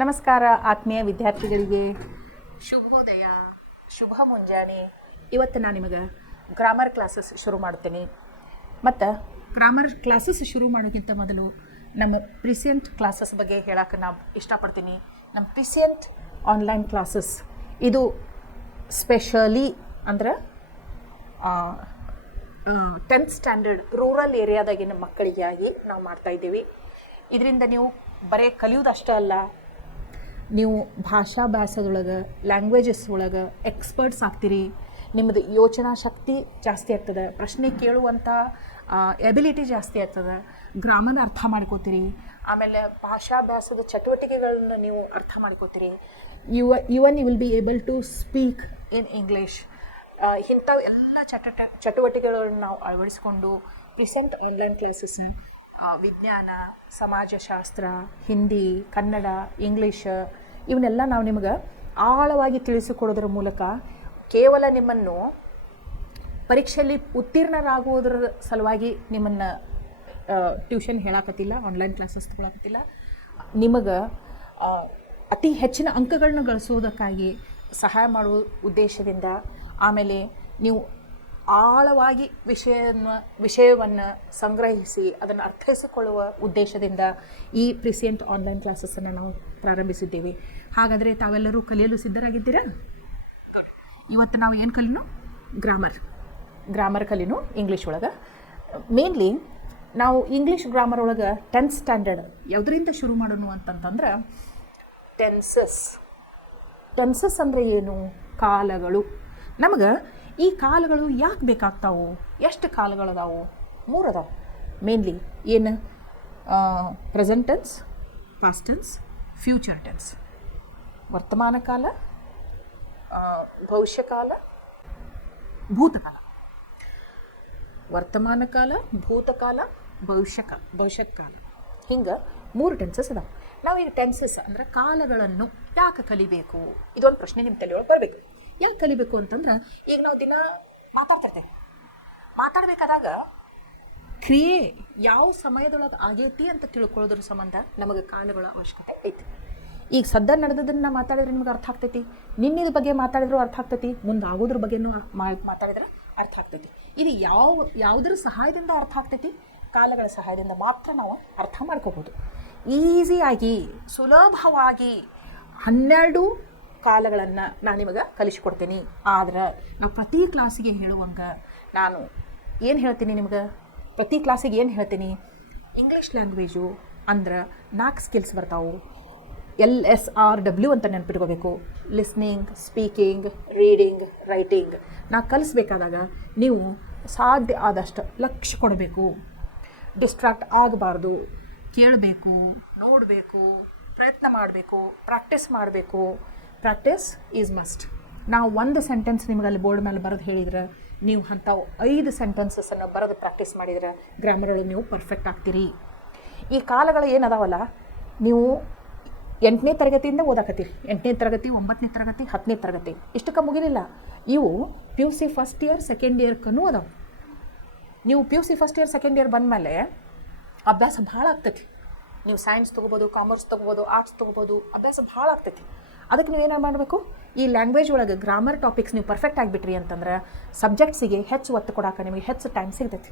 ನಮಸ್ಕಾರ ಆತ್ಮೀಯ ವಿದ್ಯಾರ್ಥಿಗಳಿಗೆ ಶುಭೋದಯ, ಶುಭ ಮುಂಜಾನೆ. ಇವತ್ತು ನಾನು ನಿಮಗೆ ಗ್ರಾಮರ್ ಕ್ಲಾಸಸ್ ಶುರು ಮಾಡ್ತೀನಿ. ಮತ್ತು ಗ್ರಾಮರ್ ಕ್ಲಾಸಸ್ ಶುರು ಮಾಡೋಕ್ಕಿಂತ ಮೊದಲು ನಮ್ಮ ಪ್ರಿಸೆಂಟ್ ಕ್ಲಾಸಸ್ ಬಗ್ಗೆ ಹೇಳೋಕೆ ನಾನು ಇಷ್ಟಪಡ್ತೀನಿ. ನಮ್ಮ ಪ್ರಿಸೆಂಟ್ ಆನ್ಲೈನ್ ಕ್ಲಾಸಸ್ ಇದು ಸ್ಪೆಷಲಿ ಅಂದ್ರೆ 10th ಸ್ಟ್ಯಾಂಡರ್ಡ್ ರೂರಲ್ ಏರಿಯಾದಾಗಿನ ಮಕ್ಕಳಿಗಾಗಿ ನಾವು ಮಾಡ್ತಾಯಿದ್ದೀವಿ. ಇದರಿಂದ ನೀವು ಬರೀ ಕಲಿಯೋದಷ್ಟೇ ಅಲ್ಲ, ನೀವು ಭಾಷಾಭ್ಯಾಸದೊಳಗೆ ಲ್ಯಾಂಗ್ವೇಜಸ್ ಒಳಗೆ ಎಕ್ಸ್ಪರ್ಟ್ಸ್ ಆಗ್ತೀರಿ. ನಿಮ್ಮದು ಯೋಚನಾ ಶಕ್ತಿ ಜಾಸ್ತಿ ಆಗ್ತದೆ, ಪ್ರಶ್ನೆ ಕೇಳುವಂಥ ಎಬಿಲಿಟಿ ಜಾಸ್ತಿ ಆಗ್ತದೆ, ಗ್ರಾಮರ್ ಅರ್ಥ ಮಾಡ್ಕೋತೀರಿ. ಆಮೇಲೆ ಭಾಷಾಭ್ಯಾಸದ ಚಟುವಟಿಕೆಗಳನ್ನ ನೀವು ಅರ್ಥ ಮಾಡ್ಕೋತೀರಿ. You will be able to speak in English. ಇಂಥವು ಎಲ್ಲ ಚಟುವಟಿಕೆಗಳನ್ನು ನಾವು ಅಳವಡಿಸ್ಕೊಂಡು ಪ್ರಿಸೆಂಟ್ ಆನ್ಲೈನ್ ಕ್ಲಾಸಸ್ ವಿಜ್ಞಾನ, ಸಮಾಜಶಾಸ್ತ್ರ, ಹಿಂದಿ, ಕನ್ನಡ, ಇಂಗ್ಲೀಷ್ ಇವನ್ನೆಲ್ಲ ನಾವು ನಿಮಗೆ ಆಳವಾಗಿ ತಿಳಿಸಿಕೊಡೋದ್ರ ಮೂಲಕ ಕೇವಲ ನಿಮ್ಮನ್ನು ಪರೀಕ್ಷೆಯಲ್ಲಿ ಉತ್ತೀರ್ಣರಾಗುವುದರ ಸಲುವಾಗಿ ನಿಮ್ಮನ್ನು ಟ್ಯೂಷನ್ ಹೇಳಾಕತ್ತಿಲ್ಲ, ಆನ್ಲೈನ್ ಕ್ಲಾಸಸ್ ತೊಗೊಳಕತ್ತಿಲ್ಲ. ನಿಮಗೆ ಅತಿ ಹೆಚ್ಚಿನ ಅಂಕಗಳನ್ನ ಗಳಿಸೋದಕ್ಕಾಗಿ ಸಹಾಯ ಮಾಡುವ ಉದ್ದೇಶದಿಂದ, ಆಮೇಲೆ ನೀವು ಆಳವಾಗಿ ವಿಷಯವನ್ನು ಸಂಗ್ರಹಿಸಿ ಅದನ್ನು ಅರ್ಥೈಸಿಕೊಳ್ಳುವ ಉದ್ದೇಶದಿಂದ ಈ ಪ್ರಿಸೆಂಟ್ ಆನ್ಲೈನ್ ಕ್ಲಾಸಸ್ಸನ್ನು ನಾವು ಪ್ರಾರಂಭಿಸಿದ್ದೇವೆ. ಹಾಗಾದರೆ ತಾವೆಲ್ಲರೂ ಕಲಿಯಲು ಸಿದ್ಧರಾಗಿದ್ದೀರಾ? ಇವತ್ತು ನಾವು ಏನು ಕಲಿನೋ ಗ್ರಾಮರ್ ಕಲಿನೋ ಇಂಗ್ಲೀಷ್ ಒಳಗೆ. ಮೇನ್ಲಿ ನಾವು ಇಂಗ್ಲೀಷ್ ಗ್ರಾಮರ್ ಒಳಗೆ 10th ಸ್ಟ್ಯಾಂಡರ್ಡ್ ಯಾವುದರಿಂದ ಶುರು ಮಾಡೋಣ ಅಂತಂತಂದ್ರೆ ಟೆನ್ಸಸ್ ಅಂದರೆ ಏನು? ಕಾಲಗಳು. ನಮಗೆ ಈ ಕಾಲಗಳು ಯಾಕೆ ಬೇಕಾಗ್ತಾವು? ಎಷ್ಟು ಕಾಲಗಳದಾವು? 3 ಅದಾವೆ ಮೇನ್ಲಿ. ಏನು? Present tense, past tense, future tense. ವರ್ತಮಾನ ಕಾಲ, ಭವಿಷ್ಯಕಾಲ, ಭೂತಕಾಲ. ವರ್ತಮಾನ ಕಾಲ, ಭೂತಕಾಲ, ಭವಿಷ್ಯತ್ ಕಾಲ. ಹಿಂಗೆ 3 ಟೆನ್ಸಸ್ ಅದಾವೆ. ನಾವೀಗ ಟೆನ್ಸಸ್ ಅಂದರೆ ಕಾಲಗಳನ್ನು ಯಾಕೆ ಕಲಿಬೇಕು? ಇದೊಂದು ಪ್ರಶ್ನೆ ನಿಮ್ಮ ತಲೆಯೊಳಗೆ ಬರಬೇಕು. ಯಾಕೆ ಕಲಿಬೇಕು ಅಂತಂದ್ರೆ, ಈಗ ನಾವು ದಿನ ಮಾತಾಡ್ತಿರ್ತೇವೆ. ಮಾತಾಡಬೇಕಾದಾಗ ಕ್ರಿಯೆ ಯಾವ ಸಮಯದೊಳಗೆ ಆಗೈತಿ ಅಂತ ತಿಳ್ಕೊಳ್ಳೋದ್ರ ಸಂಬಂಧ ನಮಗೆ ಕಾಲಗಳ ಅವಶ್ಯಕತೆ ಐತಿ. ಈಗ ಸದ್ಯ ನಡೆದದನ್ನು ನಾವು ಮಾತಾಡಿದ್ರೆ ನಿಮ್ಗೆ ಅರ್ಥ ಆಗ್ತೈತಿ, ನಿನ್ನಿದ ಬಗ್ಗೆ ಮಾತಾಡಿದ್ರೂ ಅರ್ಥ ಆಗ್ತೈತಿ, ಮುಂದೆ ಆಗೋದ್ರ ಬಗ್ಗೆನೂ ಮಾತಾಡಿದ್ರೆ ಅರ್ಥ ಆಗ್ತೈತಿ. ಇದು ಯಾವುದರ ಸಹಾಯದಿಂದ ಅರ್ಥ ಆಗ್ತೈತಿ? ಕಾಲಗಳ ಸಹಾಯದಿಂದ ಮಾತ್ರ ನಾವು ಅರ್ಥ ಮಾಡ್ಕೋಬೋದು. ಈಸಿಯಾಗಿ ಸುಲಭವಾಗಿ 12 ಕಾಲಗಳನ್ನು ನಾನು ನಿಮಗೆ ಕಲಿಸ್ಕೊಡ್ತೀನಿ. ಆದ್ರೆ ನಾವು ಪ್ರತಿ ಕ್ಲಾಸಿಗೆ ಹೇಳುವಂಗೆ ನಾನು ಏನು ಹೇಳ್ತೀನಿ ನಿಮ್ಗೆ? ಪ್ರತಿ ಕ್ಲಾಸಿಗೆ ಏನು ಹೇಳ್ತೀನಿ? ಇಂಗ್ಲೀಷ್ ಲ್ಯಾಂಗ್ವೇಜು ಅಂದ್ರೆ 4 ಸ್ಕಿಲ್ಸ್ ಬರ್ತಾವೆ. LSRW ಅಂತ ನೆನಪಿಟ್ಕೋಬೇಕು. Listening, speaking, reading, writing. ನಾ ಕಲಿಸ್ಬೇಕಾದಾಗ ನೀವು ಸಾಧ್ಯ ಆದಷ್ಟು ಲಕ್ಷ್ಯ ಕೊಡಬೇಕು, ಡಿಸ್ಟ್ರಾಕ್ಟ್ ಆಗಬಾರ್ದು, ಕೇಳಬೇಕು, ನೋಡಬೇಕು, ಪ್ರಯತ್ನ ಮಾಡಬೇಕು, ಪ್ರಾಕ್ಟೀಸ್ ಮಾಡಬೇಕು. Practice is must. ನಾವು 1 ಸೆಂಟೆನ್ಸ್ ನಿಮ್ಗೆ ಅಲ್ಲಿ ಬೋರ್ಡ್ ಮೇಲೆ ಬರೆದು ಹೇಳಿದ್ರೆ, ನೀವು ಅಂಥವು 5 ಸೆಂಟೆನ್ಸಸ್ಸನ್ನು ಬರೆದು ಪ್ರಾಕ್ಟೀಸ್ ಮಾಡಿದರೆ ಗ್ರಾಮರ್ ಒಳಗೆ ನೀವು ಪರ್ಫೆಕ್ಟ್ ಆಗ್ತೀರಿ. ಈ ಕಾಲಗಳು ಏನದಾವಲ್ಲ, ನೀವು 8ನೇ ತರಗತಿಯಿಂದ ಓದಾಕತ್ತೀರಿ. 8ನೇ ತರಗತಿ, 9ನೇ ತರಗತಿ, 10ನೇ ತರಗತಿ ಇಷ್ಟಕ್ಕೆ ಮುಗಿಲಿಲ್ಲ. ಇವು PUC ಫಸ್ಟ್ ಇಯರ್, ಸೆಕೆಂಡ್ ಇಯರ್ಕೂ ಅದಾವೆ. ನೀವು PUC first year, second year ಬಂದಮೇಲೆ ಅಭ್ಯಾಸ ಭಾಳ ಆಗ್ತೈತಿ. ನೀವು ಸೈನ್ಸ್ ತೊಗೋಬೋದು, ಕಾಮರ್ಸ್ ತೊಗೋಬೋದು, ಆರ್ಟ್ಸ್ ತೊಗೋಬೋದು, ಅಭ್ಯಾಸ ಭಾಳ ಆಗ್ತೈತಿ. ಅದಕ್ಕೆ ನೀವು ಏನಾರು ಮಾಡಬೇಕು? ಈ ಲ್ಯಾಂಗ್ವೇಜ್ ಒಳಗೆ ಗ್ರಾಮರ್ ಟಾಪಿಕ್ಸ್ ನೀವು ಪರ್ಫೆಕ್ಟ್ ಆಗಿಬಿಟ್ರಿ ಅಂತಂದ್ರೆ ಸಬ್ಜೆಕ್ಟ್ಸಿಗೆ ಹೆಚ್ಚು ಒತ್ತು ಕೊಡೋಕೆ ನಿಮಗೆ ಹೆಚ್ಚು ಟೈಮ್ ಸಿಗ್ತೈತಿ.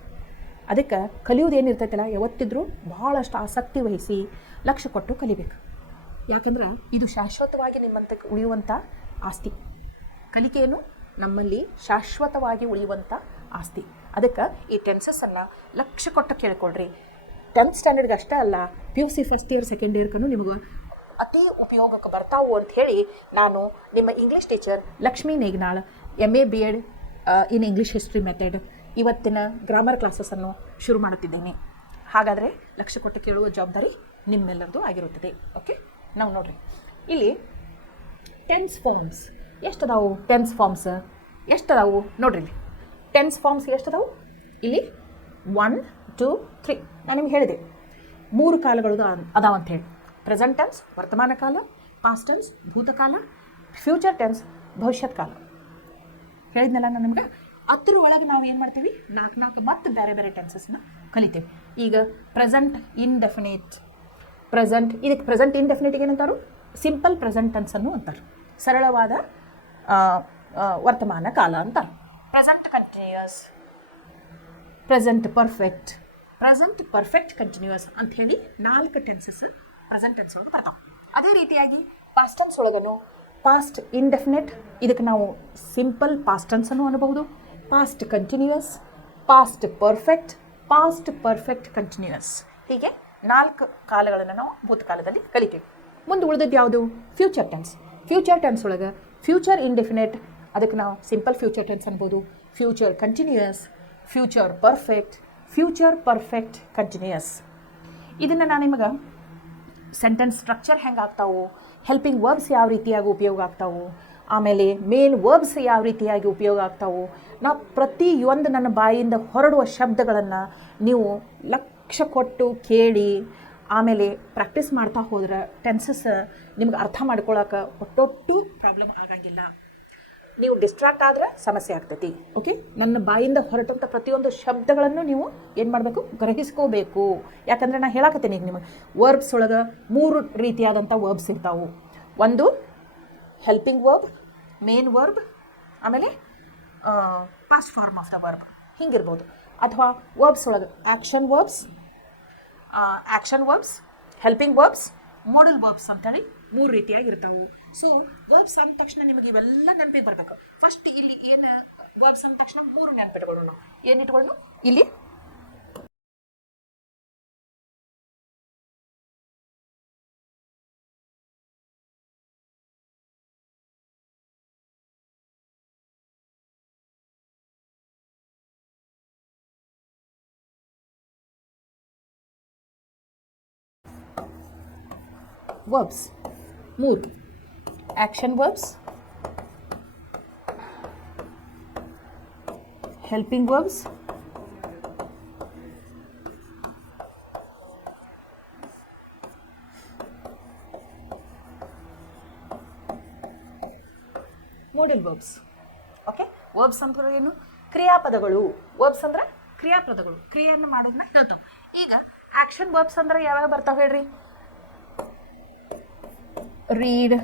ಅದಕ್ಕೆ ಕಲಿಯೋದು ಏನಿರ್ತೈತಿಲ್ಲ, ಯಾವತ್ತಿದ್ರೂ ಭಾಳಷ್ಟು ಆಸಕ್ತಿ ವಹಿಸಿ ಲಕ್ಷ್ಯ ಕೊಟ್ಟು ಕಲಿಬೇಕು. ಯಾಕಂದ್ರೆ ಇದು ಶಾಶ್ವತವಾಗಿ ನಿಮ್ಮಂತ ಉಳಿಯುವಂಥ ಆಸ್ತಿ. ಕಲಿಕೆಯನ್ನು ನಮ್ಮಲ್ಲಿ ಶಾಶ್ವತವಾಗಿ ಉಳಿಯುವಂಥ ಆಸ್ತಿ. ಅದಕ್ಕೆ ಈ ಟೆನ್ಸಸ್ಸನ್ನು ಲಕ್ಷ್ಯ ಕೊಟ್ಟು ಕೇಳ್ಕೊಳ್ರಿ. 10th ಸ್ಟ್ಯಾಂಡರ್ಡ್ಗೆ ಅಷ್ಟೇ ಅಲ್ಲ, PUC ಫಸ್ಟ್ ಇಯರ್, ಸೆಕೆಂಡ್ ಇಯರ್ಕೂ ನಿಮಗೆ ಅತಿ ಉಪಯೋಗಕ್ಕೆ ಬರ್ತಾವು ಅಂಥೇಳಿ ನಾನು ನಿಮ್ಮ English teacher Lakshmi Negnal, MA BEd in English history method ಇವತ್ತಿನ ಗ್ರಾಮರ್ ಕ್ಲಾಸಸ್ಸನ್ನು ಶುರು ಮಾಡುತ್ತಿದ್ದೇನೆ. ಹಾಗಾದರೆ ಲಕ್ಷ್ಯ ಕೊಟ್ಟು ಕೇಳುವ ಜವಾಬ್ದಾರಿ ನಿಮ್ಮೆಲ್ಲರದು ಆಗಿರುತ್ತದೆ. ಓಕೆ, ನಾವು ನೋಡ್ರಿ ಇಲ್ಲಿ ಟೆನ್ಸ್ ಫಾರ್ಮ್ಸ್ ಎಷ್ಟದಾವು? ಟೆನ್ಸ್ ಫಾರ್ಮ್ಸ್ ಎಷ್ಟದಾವು ನೋಡ್ರಿ. ಇಲ್ಲಿ ಟೆನ್ಸ್ ಫಾರ್ಮ್ಸ್ ಎಷ್ಟದಾವು? ಇಲ್ಲಿ 1, 2, 3 ನಾನು ನಿಮ್ಗೆ ಹೇಳಿದೆ 3 ಕಾಲಗಳು ಅದಾವಂತ ಹೇಳಿ. ಪ್ರೆಸೆಂಟ್ ಟೆನ್ಸ್ ವರ್ತಮಾನ ಕಾಲ, ಪಾಸ್ಟ್ ಟೆನ್ಸ್ ಭೂತಕಾಲ, ಫ್ಯೂಚರ್ ಟೆನ್ಸ್ ಭವಿಷ್ಯತ್ ಕಾಲ. ಹೇಳಿದ್ನಲ್ಲ ನಾನು ನಿಮ್ಗೆ. ಅದ್ರ ಒಳಗೆ ನಾವು ಏನು ಮಾಡ್ತೀವಿ? 4 ಮತ್ತು ಬೇರೆ ಬೇರೆ ಟೆನ್ಸಸ್ನ ಕಲಿತೇವೆ. ಈಗ ಪ್ರೆಸೆಂಟ್ ಇನ್ಡೆಫಿನಿಟ್, ಇದಕ್ಕೆ ಪ್ರೆಸೆಂಟ್ ಇನ್ಡೆಫಿನಿಟಿಗೆ ಏನಂತಾರು? ಸಿಂಪಲ್ ಪ್ರೆಸೆಂಟ್ ಟೆನ್ಸನ್ನು ಅಂತಾರೆ, ಸರಳವಾದ ವರ್ತಮಾನ ಕಾಲ ಅಂತಾರೆ. Present continuous, present perfect, present perfect continuous ಅಂಥೇಳಿ 4 ಟೆನ್ಸಸ್ ಪ್ರೆಸೆಂಟ್ ಟೆನ್ಸ್ ಒಳಗೆ ಬರ್ತಾವೆ. ಅದೇ ರೀತಿಯಾಗಿ ಪಾಸ್ಟ್ ಟೆನ್ಸ್ ಒಳಗನು ಪಾಸ್ಟ್ ಇಂಡೆಫಿನೆಟ್, ಇದಕ್ಕೆ ನಾವು ಸಿಂಪಲ್ ಪಾಸ್ಟ್ ಟೆನ್ಸನ್ನು ಅನ್ನಬಹುದು, past continuous, past perfect continuous, ಹೀಗೆ 4 ಕಾಲಗಳನ್ನು ನಾವು ಭೂತಕಾಲದಲ್ಲಿ ಕಲಿತೀವಿ. ಮುಂದೆ ಉಳಿದದ್ದು ಯಾವುದು? Future tense. ಫ್ಯೂಚರ್ ಟೆನ್ಸ್ ಒಳಗೆ ಫ್ಯೂಚರ್ ಇಂಡೆಫಿನೆಟ್, ಅದಕ್ಕೆ ನಾವು ಸಿಂಪಲ್ ಫ್ಯೂಚರ್ ಟೆನ್ಸ್ ಅನ್ಬೋದು, future continuous, future perfect continuous. ಇದನ್ನು ನಾನು ನಿಮಗೆ ಸೆಂಟೆನ್ಸ್ ಸ್ಟ್ರಕ್ಚರ್ ಹೆಂಗೆ ಆಗ್ತಾವು, ಹೆಲ್ಪಿಂಗ್ ವರ್ಬ್ಸ್ ಯಾವ ರೀತಿಯಾಗಿ ಉಪಯೋಗ ಆಗ್ತಾವು, ಆಮೇಲೆ ಮೇನ್ ವರ್ಬ್ಸ್ ಯಾವ ರೀತಿಯಾಗಿ ಉಪಯೋಗ ಆಗ್ತಾವು, ನಾವು ಪ್ರತಿಯೊಂದು ನನ್ನ ಬಾಯಿಂದ ಹೊರಡುವ ಶಬ್ದಗಳನ್ನು ನೀವು ಲಕ್ಷ್ಯ ಕೊಟ್ಟು ಕೇಳಿ ಆಮೇಲೆ ಪ್ರಾಕ್ಟೀಸ್ ಮಾಡ್ತಾ ಹೋದ್ರೆ ಟೆನ್ಸಸ್ ನಿಮ್ಗೆ ಅರ್ಥ ಮಾಡ್ಕೊಳ್ಳೋಕೆ ಒಟ್ಟೊಟ್ಟು ಪ್ರಾಬ್ಲಮ್ ಆಗಂಗಿಲ್ಲ. ನೀವು ಡಿಸ್ಟ್ರಾಕ್ಟ್ ಆದರೆ ಸಮಸ್ಯೆ ಆಗ್ತೈತಿ. ಓಕೆ, ನನ್ನ ಬಾಯಿಂದ ಹೊರಟಂಥ ಪ್ರತಿಯೊಂದು ಶಬ್ದಗಳನ್ನು ನೀವು ಏನು ಮಾಡಬೇಕು? ಗ್ರಹಿಸ್ಕೋಬೇಕು. ಯಾಕಂದರೆ ನಾನು ಹೇಳಕತ್ತೀನಿ ಈಗ ನಿಮಗೆ, ವರ್ಬ್ಸ್ ಒಳಗೆ 3 ರೀತಿಯಾದಂಥ ವರ್ಬ್ಸ್ ಇರ್ತಾವೆ. ಒಂದು ಹೆಲ್ಪಿಂಗ್ ವರ್ಬ್, ಮೇನ್ ವರ್ಬ್, ಆಮೇಲೆ past form of the verb ಹಿಂಗಿರ್ಬೋದು. ಅಥವಾ ವರ್ಬ್ಸ್ ಒಳಗೆ action verbs, helping verbs, modal verbs ಅಂತೇಳಿ 3 ರೀತಿಯಾಗಿ ಇರ್ತಾವೆ. ಸೊ ವರ್ಬ್ಸ್ ಅಂದ ತಕ್ಷಣ ನಿಮಗೆ ಇವೆಲ್ಲ ನೆನಪಿಗೆ ಬರಬೇಕು. ಫಸ್ಟ್ ಇಲ್ಲಿ ಏನು ವರ್ಬ್ಸ್ ಅಂದ ತಕ್ಷಣ 3 ನೆನಪಿಟ್ಕೊಳ್ಳೋಣ. ನಾವು ಏನು ಇಟ್ಕೊಳ್ಳೋಣ? ಇಲ್ಲಿ verbs 3: action verbs, helping verbs, modal verbs. Okay, verbs ಅಂದ್ರೆ ಏನು? ಕ್ರಿಯಾಪದಗಳು. ವರ್ಬ್ಸ್ ಅಂದ್ರೆ ಕ್ರಿಯಾಪದಗಳು, ಕ್ರಿಯೆಯನ್ನು ಮಾಡೋದನ್ನ ಹೇಳ್ತಾವೆ. ಈಗ ಆ್ಯಕ್ಷನ್ ವರ್ಬ್ಸ್ ಅಂದ್ರೆ ಯಾವ್ಯಾವ ಬರ್ತಾವೆ ಹೇಳ್ರಿ? Read,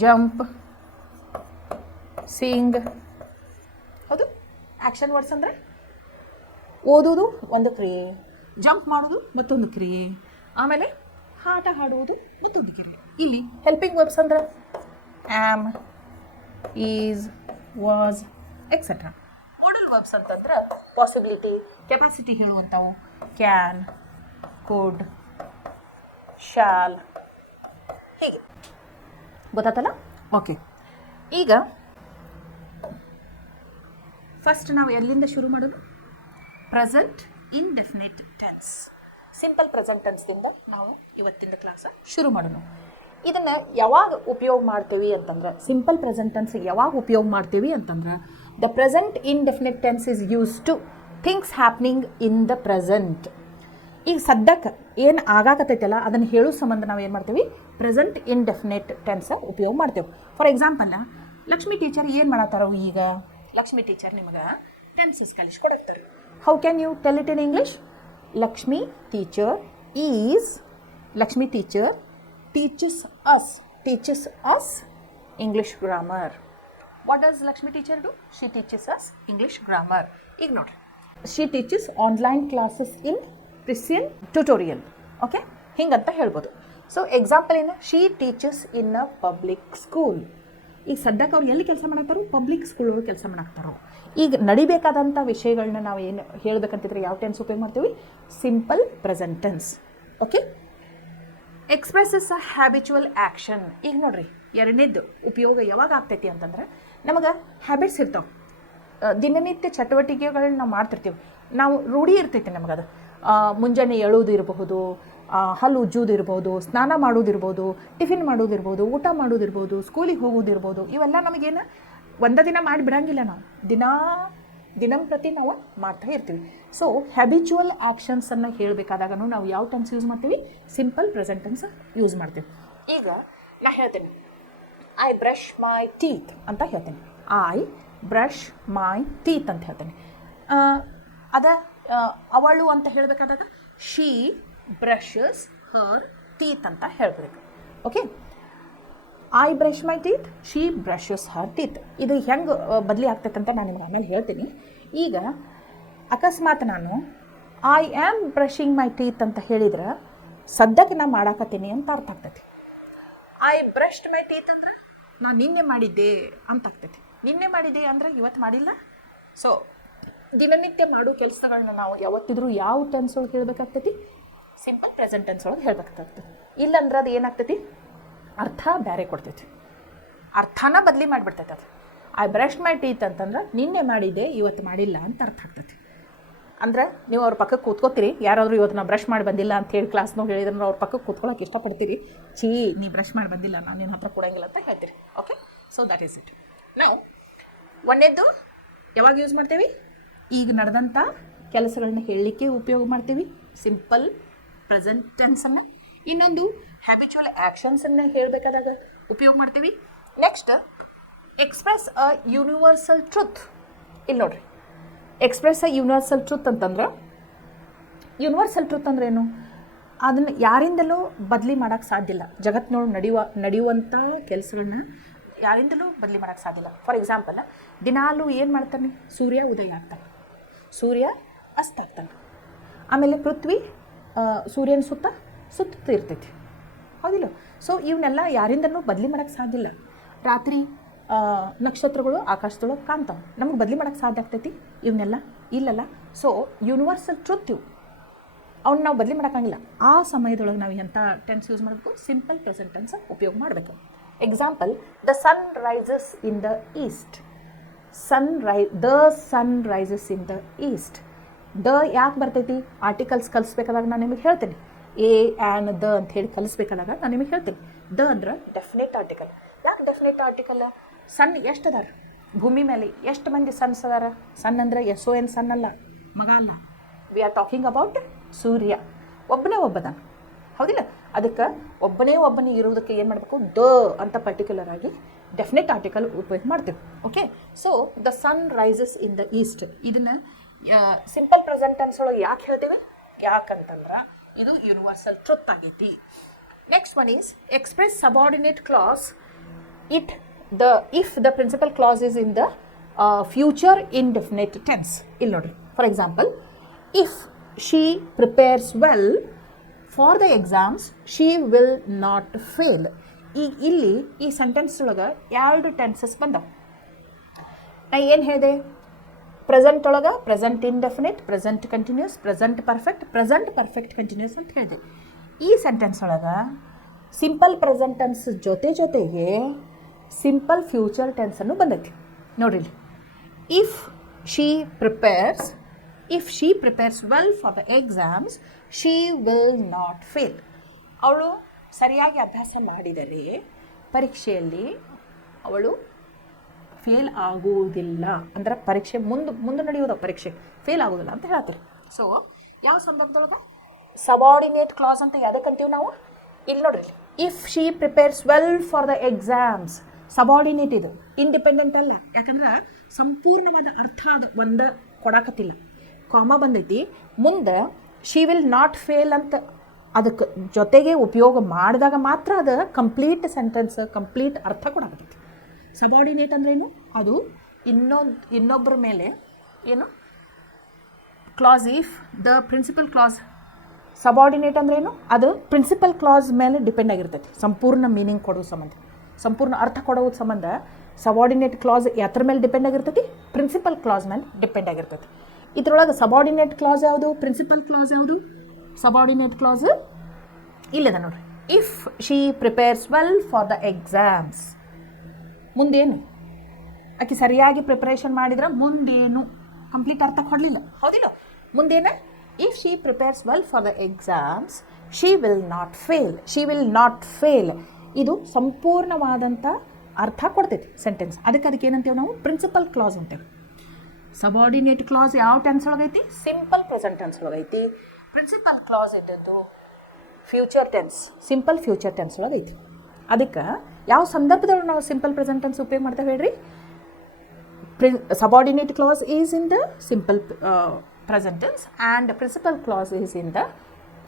jump, Singh. ಹೌದು, ಆ್ಯಕ್ಷನ್ ವರ್ಡ್ಸ್ ಅಂದರೆ ಓದೋದು ಒಂದು ಕ್ರಿಯೆ, ಜಂಪ್ ಮಾಡೋದು ಮತ್ತೊಂದು ಕ್ರಿಯೆ, ಆಮೇಲೆ ಆಟ ಆಡುವುದು ಮತ್ತೊಂದು ಕ್ರಿಯೆ. ಇಲ್ಲಿ ಹೆಲ್ಪಿಂಗ್ ವರ್ಬ್ಸ್ ಅಂದ್ರೆ am, is, was, etcetera. Modal verbs ಅಂತಂದ್ರೆ ಪಾಸಿಬಿಲಿಟಿ, ಕೆಪಾಸಿಟಿ ಹೇಳುವಂಥವು, ಕ್ಯಾನ್, ಕುಡ್, ಶಾಲ್, ಹೀಗೆ. ಗೊತ್ತಾತಲ್ಲ? ಓಕೆ, ಈಗ ಫಸ್ಟ್ ನಾವು ಎಲ್ಲಿಂದ ಶುರು ಮಾಡೋದು? Present indefinite tense, simple present ಟೆನ್ಸ್ದಿಂದ ನಾವು ಇವತ್ತಿನ ಕ್ಲಾಸ ಶುರು ಮಾಡೋಣ. ಇದನ್ನು ಯಾವಾಗ ಉಪಯೋಗ ಮಾಡ್ತೀವಿ ಅಂತಂದ್ರೆ, ಸಿಂಪಲ್ ಪ್ರೆಸೆಂಟ್ ಟೆನ್ಸ್ ಯಾವಾಗ ಉಪಯೋಗ ಮಾಡ್ತೀವಿ ಅಂತಂದ್ರೆ, the present indefinite tense is use to things happening in the present. ಈಗ ಸದ್ಯಕ್ಕೆ ಏನು ಆಗಾಕತ್ತೈತಲ್ಲ ಅದನ್ನು ಹೇಳೋ ಸಂಬಂಧ ನಾವು ಏನು ಮಾಡ್ತೀವಿ? ಪ್ರೆಸೆಂಟ್ ಇಂಡೆಫಿನಿಟ್ ಟೆನ್ಸ್ ಉಪಯೋಗ ಮಾಡ್ತೇವೆ. ಫಾರ್ ಎಕ್ಸಾಂಪಲ್, ಲಕ್ಷ್ಮಿ ಟೀಚರ್ ಏನು ಮಾಡತ್ತಾರೋ ಈಗ? ಲಕ್ಷ್ಮಿ ಟೀಚರ್ ನಿಮಗೆ ಟೆನ್ಸಸ್ ಕಲಿಸ್ಕೊಡತ್ತಾರೆ. How can you tell it in English? Lakshmi teacher teaches us English grammar. What does Lakshmi teacher do? She teaches us English grammar. Ignore. She teaches online classes in Precision tutorial. Okay? ಹಿಂಗಂತ ಹೇಳ್ಬೋದು. So example ಏನು? She teachers in a public school. ಈಗ ಸದ್ಯಕ್ಕೆ ಅವ್ರು ಎಲ್ಲಿ ಕೆಲಸ ಮಾಡಾಕ್ತಾರೋ? Public school ಒಳಗೆ ಕೆಲಸ ಮಾಡಾಕ್ತಾರೋ. ಈಗ ನಡಿಬೇಕಾದಂಥ ವಿಷಯಗಳನ್ನ ನಾವು ಏನು ಹೇಳ್ಬೇಕಂತಿದ್ರೆ ಯಾವ ಟೆನ್ಸ್ ಉಪಯೋಗ ಮಾಡ್ತೀವಿ? Simple present tense. Okay, expresses a habitual action. ಈಗ ನೋಡ್ರಿ, ಎರಡನೇದು ಉಪಯೋಗ ಯಾವಾಗ ಆಗ್ತೈತಿ ಅಂತಂದ್ರೆ, ನಮಗೆ ಹ್ಯಾಬಿಟ್ಸ್ ಇರ್ತಾವೆ, ದಿನನಿತ್ಯ ಚಟುವಟಿಕೆಗಳನ್ನ ನಾವು ಮಾಡ್ತಿರ್ತೀವಿ, ನಾವು ರೂಢಿ ಇರ್ತೈತಿ ನಮಗದು. ಮುಂಜಾನೆ ಎಳೋದು ಇರಬಹುದು, ಹಲ್ಲು ಉಜ್ಜೋದು ಇರ್ಬೋದು, ಸ್ನಾನ ಮಾಡೋದಿರ್ಬೋದು, ಟಿಫಿನ್ ಮಾಡೋದಿರ್ಬೋದು, ಊಟ ಮಾಡೋದಿರ್ಬೋದು, ಸ್ಕೂಲಿಗೆ ಹೋಗೋದಿರ್ಬೋದು. ಇವೆಲ್ಲ ನಮಗೇನು ಒಂದೇ ದಿನ ಮಾಡಿ ಬಿಡೋಂಗಿಲ್ಲ, ನಾವು ದಿನಂಪ್ರತಿ ನಾವು ಮಾಡ್ತಾ ಇರ್ತೀವಿ. ಸೊ ಹ್ಯಾಬಿಚುವಲ್ ಆ್ಯಕ್ಷನ್ಸನ್ನು ಹೇಳಬೇಕಾದಾಗೂ ನಾವು ಯಾವ ಟೆನ್ಸ್ ಯೂಸ್ ಮಾಡ್ತೀವಿ? ಸಿಂಪಲ್ ಪ್ರೆಸೆಂಟ್ ಟೆನ್ಸ್ ಯೂಸ್ ಮಾಡ್ತೀವಿ. ಈಗ ನಾ ಹೇಳ್ತೇನೆ, ಐ ಬ್ರಷ್ ಮೈ ಟೀತ್ ಅಂತ ಹೇಳ್ತೇನೆ. ಐ ಬ್ರಷ್ ಮೈ ಟೀತ್ ಅಂತ ಹೇಳ್ತೇನೆ. ಅವಳು ಅಂತ ಹೇಳಬೇಕಾದಾಗ ಶೀ ಬ್ರಷಸ್ ಹರ್ ಟೀತ್ ಅಂತ ಹೇಳಬೇಕು. Okay. I brush my teeth, she brushes Har teeth. ಇದು ಹೆಂಗೆ ಬದಲಿ ಆಗ್ತೈತೆ ಅಂತ ನಾನು ನಿಮ್ಗೆ ಆಮೇಲೆ ಹೇಳ್ತೀನಿ. ಈಗ ಅಕಸ್ಮಾತ್ ನಾನು I am brushing my teeth ಅಂತ ಹೇಳಿದ್ರೆ ಸದ್ಯಕ್ಕೆ ನಾನು ಮಾಡಾಕತ್ತೀನಿ ಅಂತ ಅರ್ಥ ಆಗ್ತೈತಿ. ಐ ಬ್ರಷ್ಡ್ ಮೈ ಟೀತ್ ಅಂದ್ರೆ ನಾನು ನಿನ್ನೆ ಮಾಡಿದ್ದೆ ಅಂತ ಆಗ್ತೈತಿ. ನಿನ್ನೆ ಮಾಡಿದ್ದೆ ಅಂದ್ರೆ ಇವತ್ತು ಮಾಡಿಲ್ಲ. ಸೊ ದಿನನಿತ್ಯ ಮಾಡೋ ಕೆಲಸಗಳನ್ನ ನಾವು ಯಾವತ್ತಿದ್ರೂ ಯಾವ ಟೆನ್ಸ್ ಒಳಗೆ ಹೇಳಬೇಕಾಗ್ತೈತಿ? ಸಿಂಪಲ್ ಪ್ರೆಸೆಂಟ್ ಟೆನ್ಸ್ ಒಳಗೆ ಹೇಳ್ಬೇಕಾಗ್ತೈತಿ. ಇಲ್ಲಂದ್ರೆ ಅದು ಏನಾಗ್ತೈತಿ? ಅರ್ಥ ಬೇರೆ ಕೊಡ್ತೈತಿ, ಅರ್ಥನ ಬದಲಿ ಮಾಡಿಬಿಡ್ತೈತೆ ಅದು. ಐ ಬ್ರಷ್ ಮೈ ಟೀತ್ ಅಂತಂದ್ರೆ ನಿನ್ನೆ ಮಾಡಿದ್ದೆ ಇವತ್ತು ಮಾಡಿಲ್ಲ ಅಂತ ಅರ್ಥ ಆಗ್ತೈತಿ. ಅಂದ್ರೆ ನೀವು ಅವ್ರ ಪಕ್ಕಕ್ಕೆ ಕೂತ್ಕೋತೀರಿ, ಯಾರಾದರೂ ಇವತ್ತು ನಾವು ಬ್ರಷ್ ಮಾಡಿ ಬಂದಿಲ್ಲ ಅಂತ ಹೇಳಿ ಕ್ಲಾಸ್ನಾಗ ಹೇಳಿದ್ರೆ ಅವ್ರ ಪಕ್ಕಕ್ಕೆ ಕೂತ್ಕೊಳ್ಳೋಕೆ ಇಷ್ಟಪಡ್ತೀರಿ. ನೀ ಬ್ರಷ್ ಮಾಡಿ ಬಂದಿಲ್ಲ, ನಾವು ನಿನ್ನ ಹತ್ರ ಕೊಡೋಂಗಿಲ್ಲ ಅಂತ ಹೇಳ್ತೀರಿ. Okay, so that is it. ನಾವು ಒಂದೇದ್ದು ಯಾವಾಗ ಯೂಸ್ ಮಾಡ್ತೀವಿ? ಈಗ ನಡೆದಂಥ ಕೆಲಸಗಳನ್ನ ಹೇಳಲಿಕ್ಕೆ ಉಪಯೋಗ ಮಾಡ್ತೀವಿ, ಸಿಂಪಲ್ ಪ್ರೆಸೆಂಟ್ ಟೆನ್ಸನ್ನು. ಇನ್ನೊಂದು ಹ್ಯಾಬಿಚುವಲ್ ಆ್ಯಕ್ಷನ್ಸನ್ನು ಹೇಳಬೇಕಾದಾಗ ಉಪಯೋಗ ಮಾಡ್ತೀವಿ. ನೆಕ್ಸ್ಟ್ ಎಕ್ಸ್ಪ್ರೆಸ್ ಅ ಯೂನಿವರ್ಸಲ್ ಟ್ರುತ್. ಇಲ್ಲಿ ನೋಡ್ರಿ, ಎಕ್ಸ್ಪ್ರೆಸ್ ಅ ಯೂನಿವರ್ಸಲ್ ಟ್ರುತ್ ಅಂತಂದ್ರೆ, ಯೂನಿವರ್ಸಲ್ ಟ್ರುತ್ ಅಂದ್ರೆ ಏನು? ಅದನ್ನು ಯಾರಿಂದಲೂ ಬದಲಿ ಮಾಡೋಕ್ಕೆ ಸಾಧ್ಯ ಇಲ್ಲ. ಜಗತ್ತಿನೊಳಗೆ ನಡೆಯುವಂಥ ಕೆಲಸಗಳನ್ನ ಯಾರಿಂದಲೂ ಬದಲಿ ಮಾಡೋಕ್ಕೆ ಸಾಧ್ಯ ಇಲ್ಲ. ಫಾರ್ ಎಕ್ಸಾಂಪಲ್, ದಿನಾಲೂ ಏನು ಮಾಡ್ತಾನೆ? ಸೂರ್ಯ ಉದಯ ಆಗ್ತಾನೆ, ಸೂರ್ಯ ಅಸ್ತ ಆಗ್ತಾನೆ, ಆಮೇಲೆ ಪೃಥ್ವಿ ಸೂರ್ಯನ ಸುತ್ತ ಇರ್ತೈತಿ, ಹೌದಿಲ್ಲ? ಸೊ ಇವನ್ನೆಲ್ಲ ಯಾರಿಂದನೂ ಬದಲಿ ಮಾಡೋಕ್ಕೆ ಸಾಧ್ಯ ಇಲ್ಲ. ರಾತ್ರಿ ನಕ್ಷತ್ರಗಳು ಆಕಾಶದೊಳಗೆ ಕಾಣ್ತಾವೆ, ನಮಗೆ ಬದಲಿ ಮಾಡೋಕ್ಕೆ ಸಾಧ್ಯ ಆಗ್ತೈತಿ? ಇವನ್ನೆಲ್ಲ ಇಲ್ಲಲ್ಲ. ಸೊ ಯೂನಿವರ್ಸಲ್ ಟ್ರುತ್ ಇವು, ಅವ್ನ ನಾವು ಬದಲಿ ಮಾಡೋಕ್ಕಾಗಿಲ್ಲ. ಆ ಸಮಯದೊಳಗೆ ನಾವು ಎಂಥ ಟೆನ್ಸ್ ಯೂಸ್ ಮಾಡಬೇಕು? ಸಿಂಪಲ್ ಪ್ರೆಸೆಂಟ್ ಟೆನ್ಸ್ ಉಪಯೋಗ ಮಾಡಬೇಕು. Example, the sun rises in the east. The sun rises in the east. The ಯಾಕೆ ಬರ್ತೈತಿ? ಆರ್ಟಿಕಲ್ಸ್ ಕಲಿಸ್ಬೇಕಾದಾಗ ನಾನು ನಿಮಗೆ ಹೇಳ್ತೀನಿ. ಎ ಆ್ಯನ್ ದ ಅಂತ ಹೇಳಿ ಕಲಿಸ್ಬೇಕಾದಾಗ ನಾನು ನಿಮಗೆ ಹೇಳ್ತೀನಿ. ದ ಅಂದ್ರೆ ಡೆಫಿನೆಟ್ ಆರ್ಟಿಕಲ್. ಯಾಕೆ ಡೆಫಿನೆಟ್ ಆರ್ಟಿಕಲ್? ಸನ್ ಎಷ್ಟು ಅದಾರ ಭೂಮಿ ಮೇಲೆ? ಎಷ್ಟು ಮಂದಿ ಸನ್ಸ್ ಅದಾರ? ಸನ್ ಅಂದರೆ SON ಸನ್ ಅಲ್ಲ, ಮಗ ಅಲ್ಲ. ವಿ ಆರ್ ಟಾಕಿಂಗ್ ಅಬೌಟ್ ಸೂರ್ಯ. ಒಬ್ಬನೇ ಒಬ್ಬದಾನ, ಹೌದಿಲ್ಲ? ಅದಕ್ಕೆ ಒಬ್ಬನೇ ಇರೋದಕ್ಕೆ ಏನು ಮಾಡಬೇಕು? ದ ಅಂತ ಪರ್ಟಿಕ್ಯುಲರ್ ಆಗಿ ಡೆಫಿನೆಟ್ ಆರ್ಟಿಕಲ್ ಉಪಯೋಗ ಮಾಡ್ತೀವಿ. Okay, so the sun rises in the east. ಇದನ್ನು ಸಿಂಪಲ್ ಪ್ರೆಸೆಂಟ್ ಟೆನ್ಸ್ ಒಳಗೆ ಯಾಕೆ ಹೇಳ್ತೀವಿ? ಯಾಕಂತಂದ್ರೆ ಇದು ಯೂನಿವರ್ಸಲ್ ಟ್ರುತ್ ಆಗೈತಿ. Next one is express subordinate clause if the principal clause is in the future indefinite tense. ಇಲ್ಲಿ ನೋಡ್ರಿ, for example, if she prepares well for the exams she will not fail. ಈಗ ಇಲ್ಲಿ ಈ sentence ಒಳಗೆ 2 tenses ಬಂದವು. ನಾ ಏನು ಹೇಳಿದೆ? ಪ್ರೆಸೆಂಟ್ ಒಳಗೆ present indefinite, present continuous, present perfect continuous ಅಂತ ಹೇಳಿದೆ. ಈ ಸೆಂಟೆನ್ಸ್ ಒಳಗೆ ಸಿಂಪಲ್ ಪ್ರೆಸೆಂಟ್ ಟೆನ್ಸ್ ಜೊತೆಗೆ ಸಿಂಪಲ್ ಫ್ಯೂಚರ್ ಟೆನ್ಸನ್ನು ಬಂದೈತಿ. ನೋಡ್ರಿ, if she prepares well for the exams she will not fail. ಅವಳು ಸರಿಯಾಗಿ ಅಭ್ಯಾಸ ಮಾಡಿದರೆ ಪರೀಕ್ಷೆಯಲ್ಲಿ ಅವಳು ಫೇಲ್ ಆಗುವುದಿಲ್ಲ. ಅಂದ್ರೆ ಪರೀಕ್ಷೆ ಮುಂದೆ ನಡೆಯೋದು, ಪರೀಕ್ಷೆ ಫೇಲ್ ಆಗೋದಿಲ್ಲ ಅಂತ ಹೇಳ್ತಾರೆ. ಸೊ ಯಾವ ಸಂದರ್ಭದೊಳಗೆ ಸಬಾರ್ಡಿನೇಟ್ ಕ್ಲಾಸ್ ಅಂತ ಯಾವುದಕ್ಕೆ ಅಂತೀವಿ ನಾವು? ಇಲ್ಲಿ ನೋಡ್ರಿ, if she prepares well for the exams. Subordinate ಇದು, ಇಂಡಿಪೆಂಡೆಂಟ್ ಅಲ್ಲ. ಯಾಕಂದ್ರೆ ಸಂಪೂರ್ಣವಾದ ಅರ್ಥ ಅದು ಒಂದೇ ಕೊಡಾಕತ್ತಿಲ್ಲ, ಕಾಮ ಬಂದೈತಿ. ಮುಂದೆ ಶಿ ವಿಲ್ ನಾಟ್ ಫೇಲ್ ಅಂತ ಅದಕ್ಕೆ ಜೊತೆಗೆ ಉಪಯೋಗ ಮಾಡಿದಾಗ ಮಾತ್ರ ಅದು ಕಂಪ್ಲೀಟ್ ಸೆಂಟೆನ್ಸ್, ಕಂಪ್ಲೀಟ್ ಅರ್ಥ ಕೊಡಾಕತ್ತೈತಿ. ಸಬಾರ್ಡಿನೇಟ್ ಅಂದ್ರೇನು? ಅದು ಇನ್ನೊಬ್ಬರ ಮೇಲೆ ಏನು clause. If the principal clause, subordinate ಅಂದ್ರೇನು? ಅದು ಪ್ರಿನ್ಸಿಪಲ್ ಕ್ಲಾಸ್ ಮೇಲೆ ಡಿಪೆಂಡ್ ಆಗಿರ್ತೈತಿ. ಸಂಪೂರ್ಣ ಮೀನಿಂಗ್ ಕೊಡೋ ಸಂಬಂಧ, ಸಂಪೂರ್ಣ ಅರ್ಥ ಕೊಡೋ ಸಂಬಂಧ ಸಬಾರ್ಡಿನೇಟ್ ಕ್ಲಾಸ್ ಯಾತ್ರ ಮೇಲೆ ಡಿಪೆಂಡ್ ಆಗಿರ್ತೈತಿ? ಪ್ರಿನ್ಸಿಪಲ್ ಕ್ಲಾಸ್ ಮೇಲೆ ಡಿಪೆಂಡ್ ಆಗಿರ್ತೈತಿ. ಇದ್ರೊಳಗೆ ಸಬಾರ್ಡಿನೇಟ್ ಕ್ಲಾಸ್ ಯಾವುದು? ಪ್ರಿನ್ಸಿಪಲ್ ಕ್ಲಾಸ್ ಯಾವುದು? ಸಬಾರ್ಡಿನೇಟ್ ಕ್ಲಾಸ್ ಇಲ್ಲದ ನೋಡ್ರಿ. If she prepares well for the exams, ಮುಂದೇನು? ಆಕೆ ಸರಿಯಾಗಿ ಪ್ರಿಪರೇಷನ್ ಮಾಡಿದ್ರೆ ಮುಂದೇನು ಕಂಪ್ಲೀಟ್ ಅರ್ಥ ಕೊಡಲಿಲ್ಲ, ಹೌದಿಲ್ಲ? ಮುಂದೇನು? If she prepares well for the exams she will not fail. ಇದು ಸಂಪೂರ್ಣವಾದಂಥ ಅರ್ಥ ಕೊಡ್ತೈತಿ ಸೆಂಟೆನ್ಸ್. ಅದಕ್ಕೆ ಏನಂತೇವೆ ನಾವು? ಪ್ರಿನ್ಸಿಪಲ್ ಕ್ಲಾಸ್ ಅಂತೇವೆ. ಸಬಾರ್ಡಿನೇಟ್ ಕ್ಲಾಸ್ ಯಾವ ಟೆನ್ಸ್ ಒಳಗೈತಿ? ಸಿಂಪಲ್ ಪ್ರೆಸೆಂಟ್ ಟೆನ್ಸ್ ಒಳಗೈತಿ. ಪ್ರಿನ್ಸಿಪಲ್ ಕ್ಲಾಸ್ ಇದ್ದದ್ದು future tense, simple future tense ಒಳಗೈತಿ. ಅದಕ್ಕೆ ಯಾವ ಸಂದರ್ಭದೊಳಗೆ ನಾವು ಸಿಂಪಲ್ ಪ್ರೆಸೆಂಟ್ ಟೆನ್ಸ್ ಉಪಯೋಗ ಮಾಡ್ತೇವೆ ಹೇಳ್ರಿ? Subordinate clause is in the simple present tense and principal clause is in the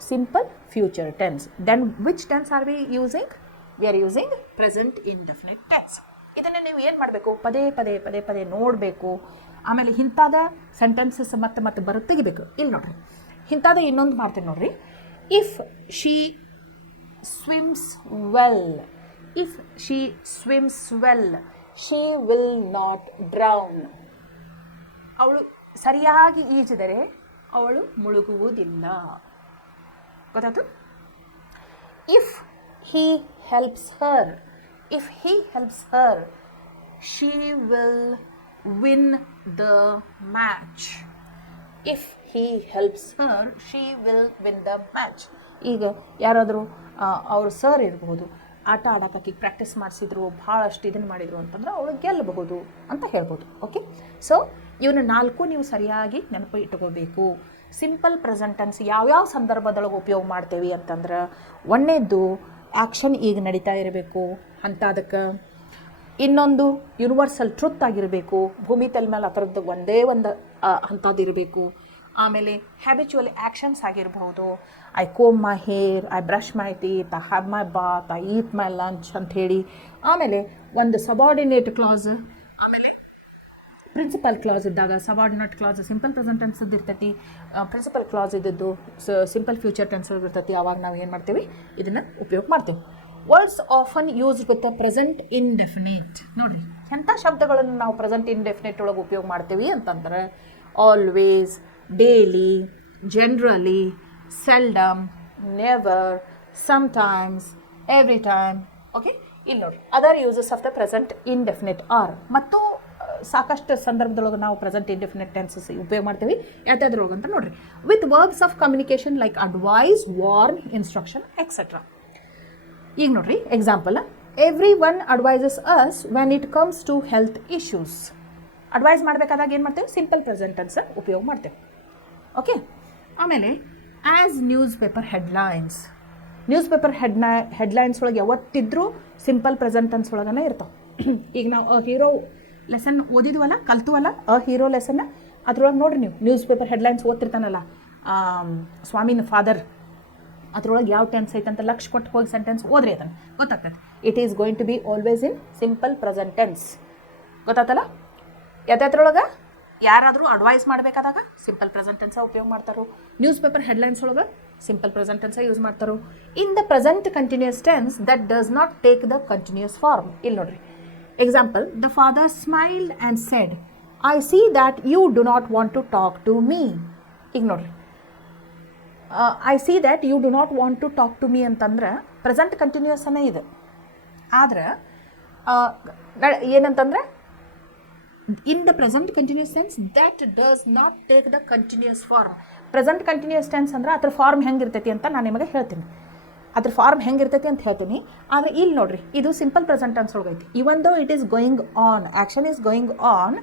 simple future tense. Then which tense are we using? We are using present indefinite tense. ಇದನ್ನು ನೀವು ಏನು ಮಾಡಬೇಕು, ಪದೇ ಪದೇ ಪದೇ ಪದೇ ನೋಡಬೇಕು. ಆಮೇಲೆ ಇಂಥದ ಸೆಂಟೆನ್ಸಸ್ ಮತ್ತೆ ಮತ್ತೆ ಬರುತ್ತೆ ತೆಗಿಬೇಕು. ಇಲ್ಲಿ ನೋಡ್ರಿ, ಇಂಥದ ಇನ್ನೊಂದು ಮಾಡ್ತೀನಿ ನೋಡ್ರಿ. If she swims well, if she swims well she will not drown. ಅವಳು ಸರಿಯಾಗಿ ಈಜಿದರೆ ಅವಳು ಮುಳುಗುವುದಿಲ್ಲ. ಗೊತ್ತಾಯ್ತು? If he helps her, if he helps her she will win the match. If he helps her she will win the match. ಈಗ ಯಾರಾದರೂ ಅವ್ರ sir ಇರಬಹುದು, ಆಟ ಆಡೋಕ್ಕೆ ಪ್ರಾಕ್ಟೀಸ್ ಮಾಡಿಸಿದ್ರು, ಭಾಳಷ್ಟು ಇದನ್ನು ಮಾಡಿದರು ಅಂತಂದ್ರೆ ಅವಳು ಗೆಲ್ಲಬಹುದು ಅಂತ ಹೇಳ್ಬೋದು. ಓಕೆ, ಸೊ ಇವನ್ನ 4 ನೀವು ಸರಿಯಾಗಿ ನೆನಪು ಇಟ್ಕೋಬೇಕು. ಸಿಂಪಲ್ ಪ್ರೆಸೆಂಟ್ ಟೆನ್ಸ್ ಯಾವ್ಯಾವ ಸಂದರ್ಭದೊಳಗೆ ಉಪಯೋಗ ಮಾಡ್ತೇವೆ ಅಂತಂದ್ರೆ, ಒಂದನೇದ್ದು ಆ್ಯಕ್ಷನ್ ಈಗ ನಡೀತಾ ಇರಬೇಕು ಅಂತ, ಅದಕ್ಕೆ ಇನ್ನೊಂದು ಯೂನಿವರ್ಸಲ್ ಟ್ರುತ್ ಆಗಿರಬೇಕು, ಭೂಮಿ ತಲೆ ಮೇಲೆ ಆ ಥರದ್ದು ಒಂದೇ ಒಂದು ಅಂಥದ್ದು ಇರಬೇಕು. ಆಮೇಲೆ ಹ್ಯಾಬಿಚುವಲ್ ಆ್ಯಕ್ಷನ್ಸ್ ಆಗಿರ್ಬೋದು, I comb my hair, I brush my teeth, I have my bath, I eat my lunch ಅಂಥೇಳಿ. ಆಮೇಲೆ ಒಂದು ಸಬಾರ್ಡಿನೇಟ್ ಕ್ಲಾಸ್, ಆಮೇಲೆ ಪ್ರಿನ್ಸಿಪಲ್ ಕ್ಲಾಸ್ ಇದ್ದಾಗ ಸಬಾರ್ಡಿನೇಟ್ ಕ್ಲಾಸ್ ಸಿಂಪಲ್ ಪ್ರೆಸೆಂಟ್ ಟೆನ್ಸದ್ದು ಇರ್ತೈತಿ, ಪ್ರಿನ್ಸಿಪಲ್ ಕ್ಲಾಸ್ ಇದ್ದದ್ದು ಸಿಂಪಲ್ ಫ್ಯೂಚರ್ ಟೆನ್ಸಲ್ಲಿ ಇರ್ತೈತಿ. ಆವಾಗ ನಾವು ಏನು ಮಾಡ್ತೀವಿ, ಇದನ್ನು ಉಪಯೋಗ ಮಾಡ್ತೀವಿ. Words often used with the present indefinite. ನೋಡಿರಿ, ಎಂಥ ಶಬ್ದಗಳನ್ನು ನಾವು ಪ್ರೆಸೆಂಟ್ ಇಂಡೆಫಿನಿಟ್ ಒಳಗೆ ಉಪಯೋಗ ಮಾಡ್ತೀವಿ ಅಂತಂದ್ರೆ, always, daily, generally, seldom, never, sometimes, every time. Okay, ಇಲ್ಲಿ ನೋಡಿರಿ, other uses of the present indefinite are. ಮತ್ತು ಸಾಕಷ್ಟು ಸಂದರ್ಭದೊಳಗೆ ನಾವು ಪ್ರೆಸೆಂಟ್ ಇಂಡೆಫಿನಿಟ್ ಟೆನ್ಸಸ್ ಉಪಯೋಗ ಮಾಡ್ತೀವಿ. ಯಾವ್ದಾದ್ರೊಳಗೆ ಅಂತ ನೋಡ್ರಿ, with verbs of communication like advise, warn, instruction etcetera. ಈಗ ನೋಡ್ರಿ example, every one advises us when it comes to health issues. Advise ಮಾಡಬೇಕಾದಾಗ ಏನು ಮಾಡ್ತೇವೆ, ಸಿಂಪಲ್ ಪ್ರೆಸೆಂಟ್ ಟೆನ್ಸ್ ಉಪಯೋಗ ಮಾಡ್ತೇವೆ. ಓಕೆ, ಆಮೇಲೆ as news paper headlines. News paper headlines ಒಳಗೆ ಯಾವತ್ತಿದ್ರೂ ಸಿಂಪಲ್ ಪ್ರೆಸೆಂಟ್ ಟೆನ್ಸ್ ಒಳಗನೆ ಇರ್ತಾವೆ. ಈಗ ನಾವು ಹೀರೋ ಲೆಸನ್ ಓದಿದ್ವಲ್ಲ, ಕಲ್ತವಲ್ಲ, ಹೀರೋ ಲೆಸನ್ನ, ಅದ್ರೊಳಗೆ ನೋಡಿರಿ ನೀವು ನ್ಯೂಸ್ ಪೇಪರ್ ಹೆಡ್ಲೈನ್ಸ್ ಓದ್ತಿರ್ತಾನಲ್ಲ ಸ್ವಾಮಿನ ಫಾದರ್, ಅದ್ರೊಳಗೆ ಯಾವ ಟೆನ್ಸ್ ಐತೆ ಅಂತ ಲಕ್ಷ ಕೊಟ್ಟು ಹೋಗಿ ಸೆಂಟೆನ್ಸ್ ಓದ್ರಿ, ಅದನ್ನು ಗೊತ್ತಾಗ್ತದೆ. It is going to be always in simple present tense. ಗೊತ್ತಾಗ್ತಲ್ಲ? ಯಾವ್ದ್ರೊಳಗೆ ಯಾರಾದರೂ ಅಡ್ವೈಸ್ ಮಾಡಬೇಕಾದಾಗ ಸಿಂಪಲ್ ಪ್ರೆಸೆಂಟ್ ಟೆನ್ಸ ಉಪಯೋಗ ಮಾಡ್ತಾರೋ, ನ್ಯೂಸ್ ಪೇಪರ್ ಹೆಡ್ಲೈನ್ಸ್ ಒಳಗೆ ಸಿಂಪಲ್ ಪ್ರೆಸೆಂಟ್ ಟೆನ್ಸ ಯೂಸ್ ಮಾಡ್ತಾರೋ. In the present continuous tense that does not take the continuous form. ಇಲ್ಲಿ ನೋಡ್ರಿ example, the father smiled and said, I see that you do not want to talk to me. Ignore. I see that you do not want to talk to me ಅಂತಂದ್ರೆ present continuous ಅನ್ನ ಇದೆ. ಆದ್ರೆ ಏನಂತಂದ್ರೆ, in the present continuous tense that does not take the continuous form. Present continuous tense ಅಂದ್ರೆ ಅದ್ರ form ಹೆಂಗಿರ್ತೈತಿ ಅಂತ ನಾನು ನಿಮಗೆ ಹೇಳ್ತೀನಿ. ಅದ್ರ ಫಾರ್ಮ್ ಹೆಂಗಿರ್ತೈತಿ ಅಂತ ಹೇಳ್ತೀನಿ. ಆದರೆ ಇಲ್ಲಿ ನೋಡ್ರಿ, ಇದು ಸಿಂಪಲ್ ಪ್ರೆಸೆಂಟ್ ಟೆನ್ಸ್ ಒಳಗೈತಿ. Even though it is going on, action is going on,